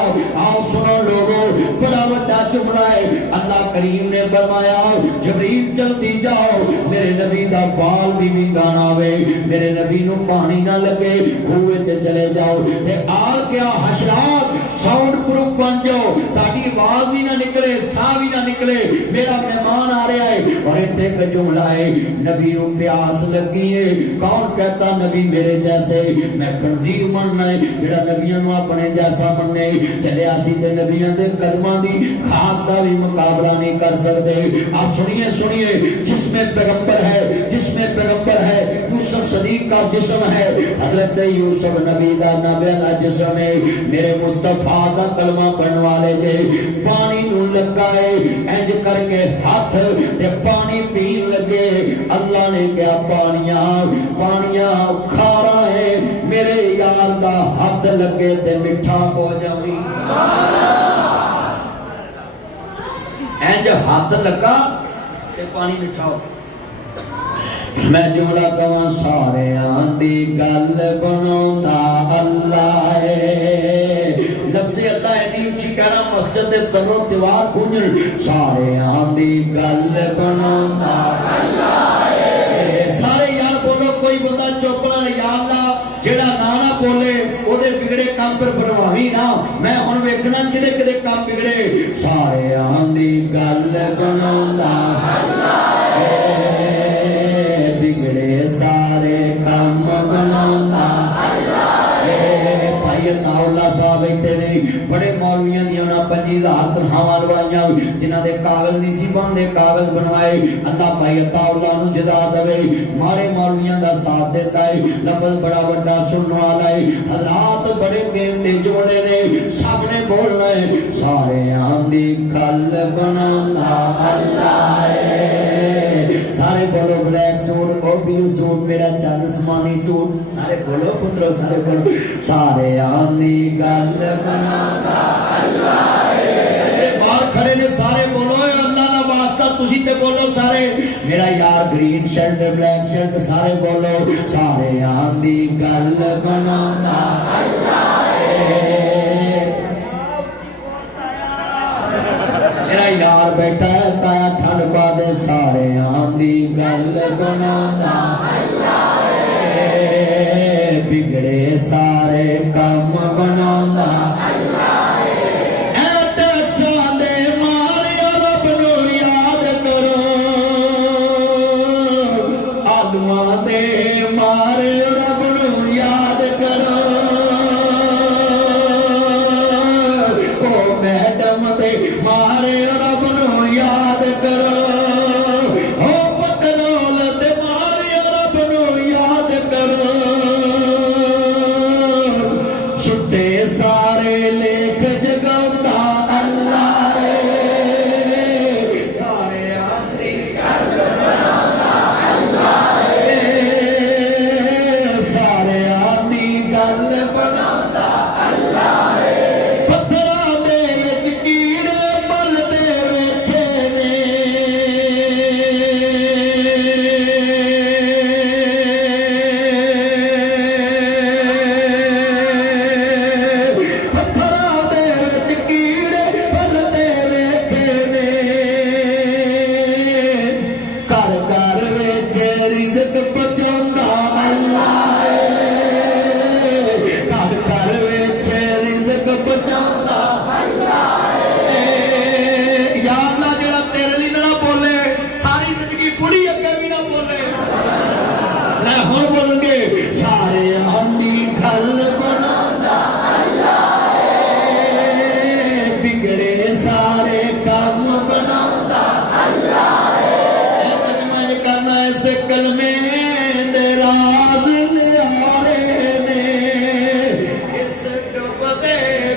आओ सुनो लोगो बड़ा वड्डा जुमला है अल्लाह करीम ने फरमाया जबरील जल्दी जाओ मेरे नबी दा बाल भी विंगाना वे मेरे नबी नू पानी ना लगे खूह विच चले जाओ ते आल क्या हशरात साउंड प्रूफ बन जाओ ताकि आवाज भी ना निकले साह भी ना निकले मेरा मेहमान आ रहा है और इत्थे एक जुमला है नबी नू प्यास लगी है कौन कहता नबी मेरे जैसे मैं खंजीर मनना है जेड़ा नबियां नू अपने जैसा मनने चलिया सी ते नबियां दे कदमां दी खाक दा भी मुकाबला नहीं कर सकते आ सुनिए सुनिए जिसमें पैगंबर है यूसुफ सदीक का जिस्म है हजरत यूसुफ नबी दा नबी दा जिस्म है मेरे मुस्तफा दा कलमा पढ़ने वाले जे पानी नू लगा है इंज करके हाथ ते पानी पीन लगे अल्लाह ने क्या पानिया खारा है मेरे यार दा हाथ लगे ते मिठा हो जावी इंज हाथ लगा ते पानी मिठा हो मैं जुमला कवां सारे आंदी गल बनाउंदा अल्लाह है लफ्ज़ अल्लाह इतनी ऊंची कहना मस्जिद दे तरो दीवार गूंजण सारे आंदी गल बनाउंदा अल्लाह है सारे यार बोलो कोई बंदा चुप ना या अल्लाह जेड़ा ना बोले ओदे बिगड़े काम फिर बनवावी ना मैं हुण वेखना किहड़े किहड़े काम बिगड़े सारे आंदी गल बनाउंदा अल्लाह है बिगड़े सारे काम बनाउंदा अल्लाह है भाई अताउल्ला साहब इत्थे ने बड़े मौलवियां दी उन्हां 50,000 तनखावां लवाइयां जिन्हां दे कागज नहीं सी बनदे कागज बनवाए अल्लाह भाई अताउल्ला नू जदा देवे मारे मौलवियां दा साथ देता है लफ्ज़ बड़ा वड्डा सुनने वाला है हजरात बड़े कीमती जोड़े ने सब ने बोलना है सारे आंदी गल बनाउंदा अल्लाह है सारे बोलो ब्लैक सूट और ब्लू सूट मेरा चंद समानी सूट सारे बोलो पुत्रो सारे बोलो सारे आंदी गल बनाउंदा अल्लाह है बाहर खड़े ने सारे बोलो अल्लाह दा वास्ता तुसी ते बोलो सारे मेरा यार ग्रीन शर्ट ब्लैक शर्ट सारे बोलो सारे आंदी गल बनाउंदा अल्लाह है मेरा यार बैठा है ताया ठंड पा दे सारे आंदी गल बनाउंदा अल्लाह है बिगड़े सारे काम बनाउंदा अल्लाह है ए टैक्सां दे मारिया रब नू याद करो आलमा दे मारे रब नू याद करो ओ मैडम दे मारे रब नू याद करो ओ पटरोल दे मारे रब नू याद करो सुटे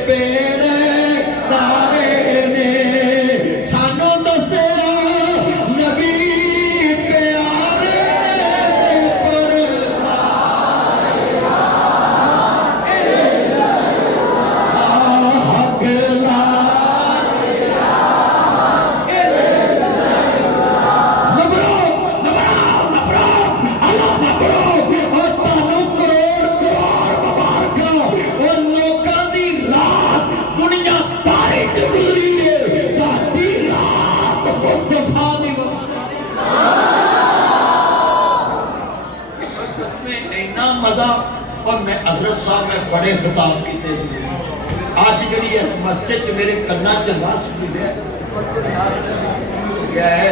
बेड़े तारे ने सानू दसिया नबी प्यारे ने पर हक ला मजा और मैं हजरत साहब में बड़े खिताब किए अज जी इस मस्जिद च मेरे कन्ना च रस मिले क्या है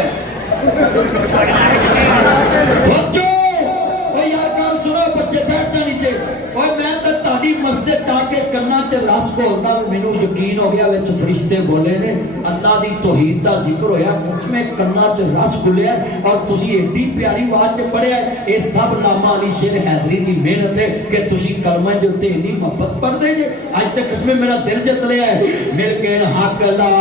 बच्चो ओ यार गल सुनो बच्चे बैठ जा नीचे ओए मैं तो ताड़ी मस्जिद जाके कन्ना च रस घोलदा मैनू यकीन हो गया विच फरिश्ते बोले ने अल्लाह दी तौहीद दा जिक्र होया उसमें कन्ना च रस घुलिया और तुसी एडी प्यारी आवाज च पढ़िया ये सब नामा अली शेर हैदरी दी मेहनत है कि तुसी कलमे दे उत्ते इन्नी मोहब्बत पढ़दे जे अज तक इसमें मेरा दिल जित लिया है मिल के हक ला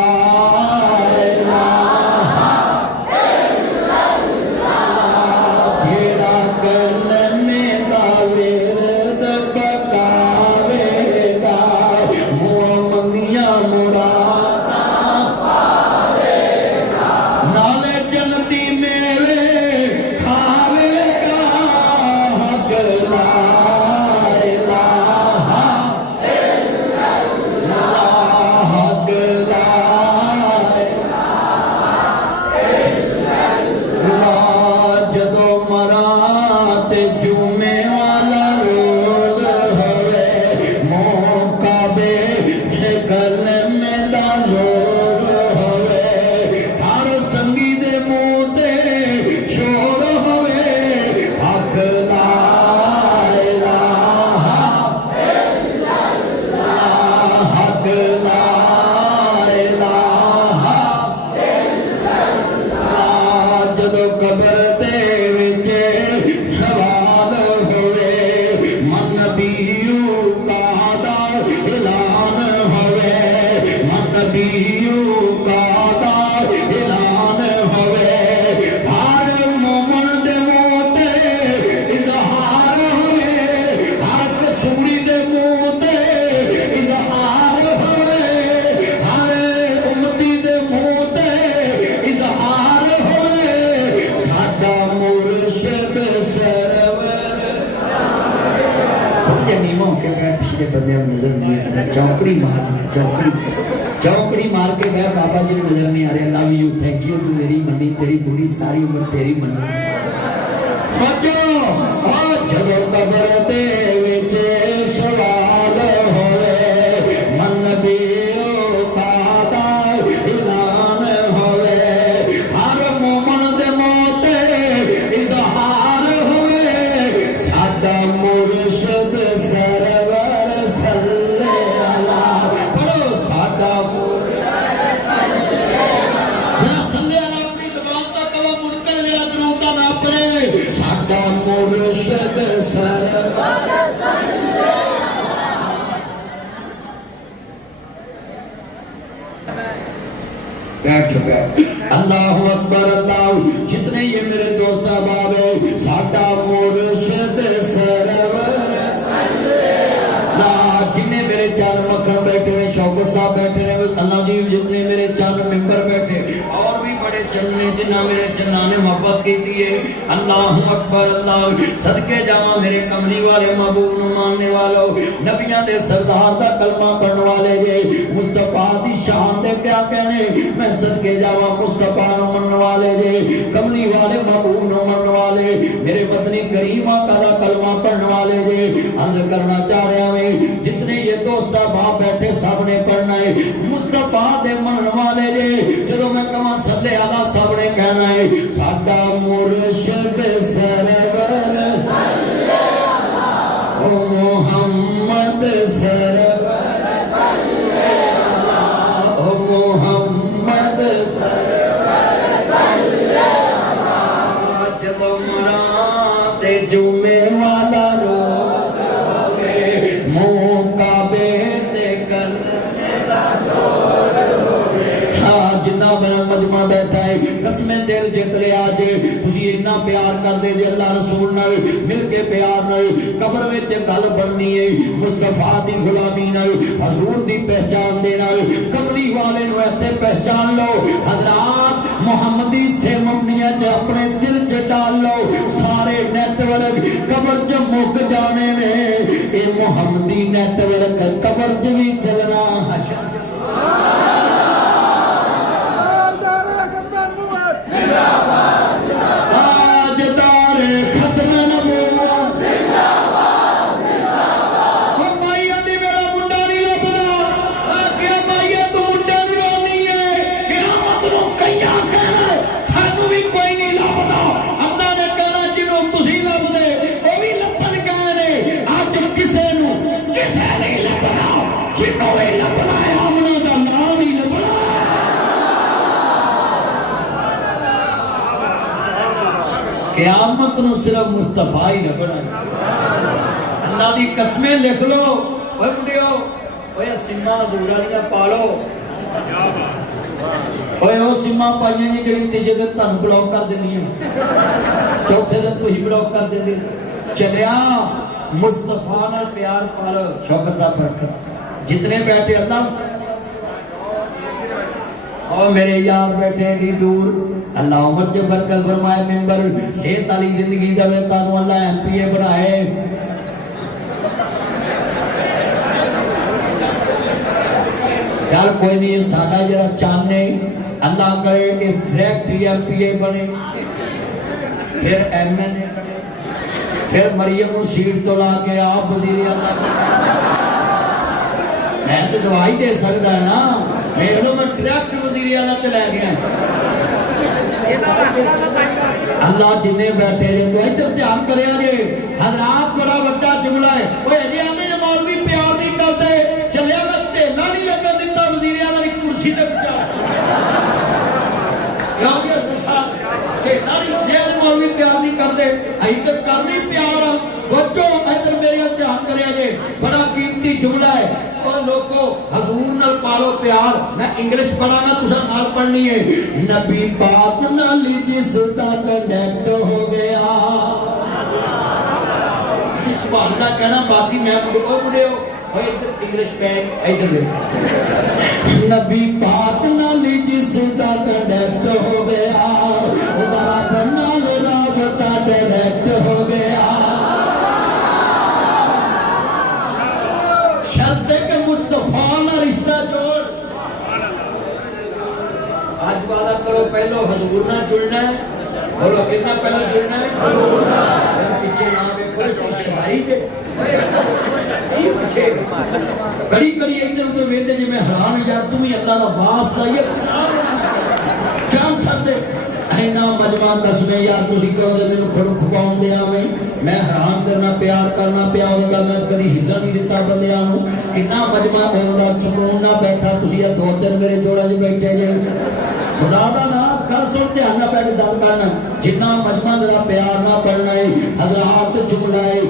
चौकड़ी मार के गया बाबा जी ने नजर नहीं आ रहे लव यू थैंक यू तू मेरी मन्नी तेरी बुढ़ी सारी उम्र तेरी मन्नी जब कबर दे विच सवाल होवे मन भी कादा ऐलान होवे हर मोमन दे मोते इजहार होवे साडा मुर्शिद सरवर सल्ले अला पढ़ो साडा साडा मुर्शिद सरवर बैठ चुका है अल्लाह अकबर अल्लाह जितने ये मेरे दोस्त अहबाब है साडा मुर्शिद सरवर ना जिन्ने मेरे चंद मक्खन बैठे ने शौकत साहब बैठे ने अल्लाह जी जितने मेरे चंद मेंबर बैठे और भी बड़े चन्ने जिन्ना मेरे चन्ना ने मोहब्बत की है अल्लाह अकबर अल्लाह सदके जावा मेरे कमली वाले महबूब नु मानने वालों नबियां दे सरदार दा कलमा पढ़ने वाले जे मुस्तफा दी शान दे क्या कहने मैं सदके जावा मुस्तफा नु मनने वाले जे कमली वाले महबूब नु मनने वाले मेरे पत्नी करीम आका दा कलमा पढ़ने वाले जे अर्ज करना चाह रहा मैं जितने ये दोस्त बाप बैठे सब ने पढ़ना है मुस्तफा दे मनने वाले जे जदों मैं कहां सल्ले अला सब ने कहना है साडा मुर्शिद सरवर सल्ले अला ओ मोहम्मद सरवर सल्ले अला ओ मोहम्मद सरवर सल्ले अला इन्ना प्यार करते जे अल्लाह रसूल नाल मिल के प्यार नाल कब्र विच गल बननी है मुस्तफा दी गुलामी नाल हजूर दी पहचान दे नाल कमली वाले नूं इत्थे पहचान लो हजरात मुहम्मदी सेमनिया च अपने दिल च डाल लो सारे नेटवर्क कब्र च मुक जाने ने ये मुहम्मदी नेटवर्क कब्र च भी चलना हशर क़यामत नूं सिर्फ मुस्तफा ही लभना अल्लाह दी कसमें लिख लो ओए मुंडियो ओए सिम्मा हजूर वालियां पा लो ओए ओ सिम्मा पाइयां जी जेड़ी तीजे दिन तुहानूं ब्लॉक कर दिंदियां चौथे दिन तुसीं ब्लॉक कर दिंदे चलिया मुस्तफा नाल प्यार पा लो शौकत साहब बरकत जितने बैठे अल्लाह और मेरे यार बैठे दी दूर अल्लाह उम्र च बरकत फरमाए मिंबर सेहत वाली जिंदगी देवे तानू अल्लाह एमपीए बनाए चल कोई नहीं साडा जरा चाहने अल्लाह करे इस डायरेक्ट एमपीए बने फिर एमएनए बने फिर मरियम नूं सीट तो ला के आप वजीर आला मैं तो दवाई दे सकदा है ना देख लो मैं डायरेक्ट वजीर आला ते लै गया अल्लाह जिन्ने बैठे जे तो इधर ध्यान करे जे हजरात बड़ा बड़ा जुमला है ओए अजे आंदे जे मौलवी प्यार नहीं करते चलिया मैं ढेला नहीं लगन दिता वजीर आला दी कुर्सी ते बिछा क्यों ये नशा ढेला नहीं जे मौलवी प्यार नहीं करते अई तो करनी प्यार बच्चों इधर मेरे ध्यान करे जे बड़ा कीमती जुमला है लोगों हजूर नाल पालो प्यार मैं इंग्लिश पढ़ाना तुसा नाल पढ़नी है नबी बात नाल जिसदा कनेक्ट हो गया सुभान अल्लाह कहना बाकी मैं मुंडे ओए इधर इंग्लिश में इधर ले नबी बात नाल जिसदा कनेक्ट हो गया उदारा नाल राबता डायरेक्ट हो गया शर्त के मुस्तफा ना रिश्ता जोड़ आज वादा करो पहलो हजूर ना जुड़ना है बोलो कितना पहले जुड़ना है पीछे ना देखो तो शराई के पीछे कड़ी कड़ी इधर उधर वेंदे जे मैं हैरान यार तुम ही अल्लाह दा वास्ता ये जान छड़ दे इन्ना मजमा कसमे यार तुसी कहो दे मेनू खुद खुपाउं दे आवे मैं हैरान करना प्यार करना पिया होगा मैं कभी हिला नहीं दिता बंदियां नू कितना मजमा होंदा सुकून ना बैठा तुसी ये दो तीन मेरे जोड़ा च बैठे जे खुदा दा ना कर सुन ध्यान ना बैठ दल करना जिन्ना मजमा जरा प्यार ना पढ़ना है हजरात जुमला है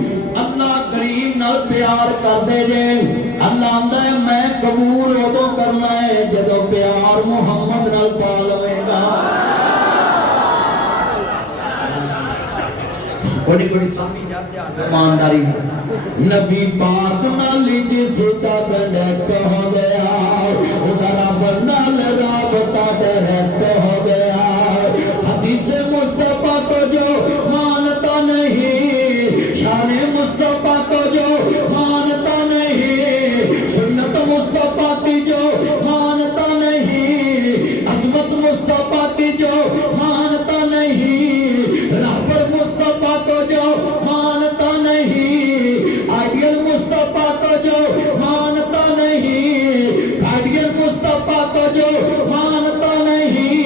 अल्लाह करीम नाल प्यार कर दे जे अल्लाह आंदा है मैं कबूल उदों करना है जदों प्यार मुहम्मद नाल पा लवेगा कोई कोई समझ जाते ईमानदारी नबी बात नाल जिसदा कनेक्ट हो गया उधर नाल राबता डायरेक्ट हो गया हदीस मुस्तफा को जो मानता नहीं शान मुस्तफा को जो मानता नहीं सुन्नत मुस्तफा की जो मानता नहीं असमत मुस्तफा की जो मानता नहीं रहबर मुस्तफा को जो मानता नहीं आइडियल मुस्तफा को जो मानता नहीं गार्डियन मुस्तफा को जो मानता नहीं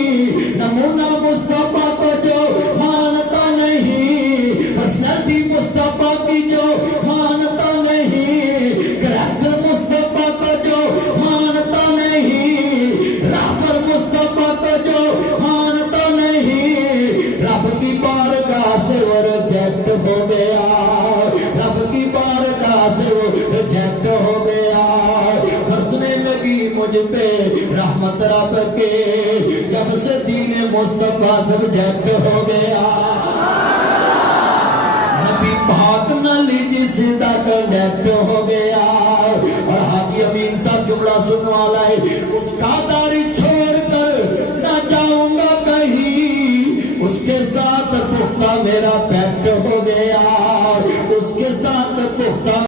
नमूना मुस्तफा को जो मानता नहीं पर्सनैलिटी मुस्तफा की जो मानता नहीं करैक्टर मुस्तफा को जो मानता नहीं रहबर मुस्तफा को जो मानता नहीं रब की बारगाह से वो रिजेक्ट हो गया रब की बारगाह से वो रिजेक्ट हो गया बरसने लगी मुझ पे रहमत रब के जब से दीन मुस्तफा सब्जेक्ट हो गया सीधा कनेक्ट हो गया। और हाजी अमीन साहब जुमला सुनने वाला है, उस खादारी छोड़कर ना जाऊंगा कहीं, उसके साथ पुख्ता मेरा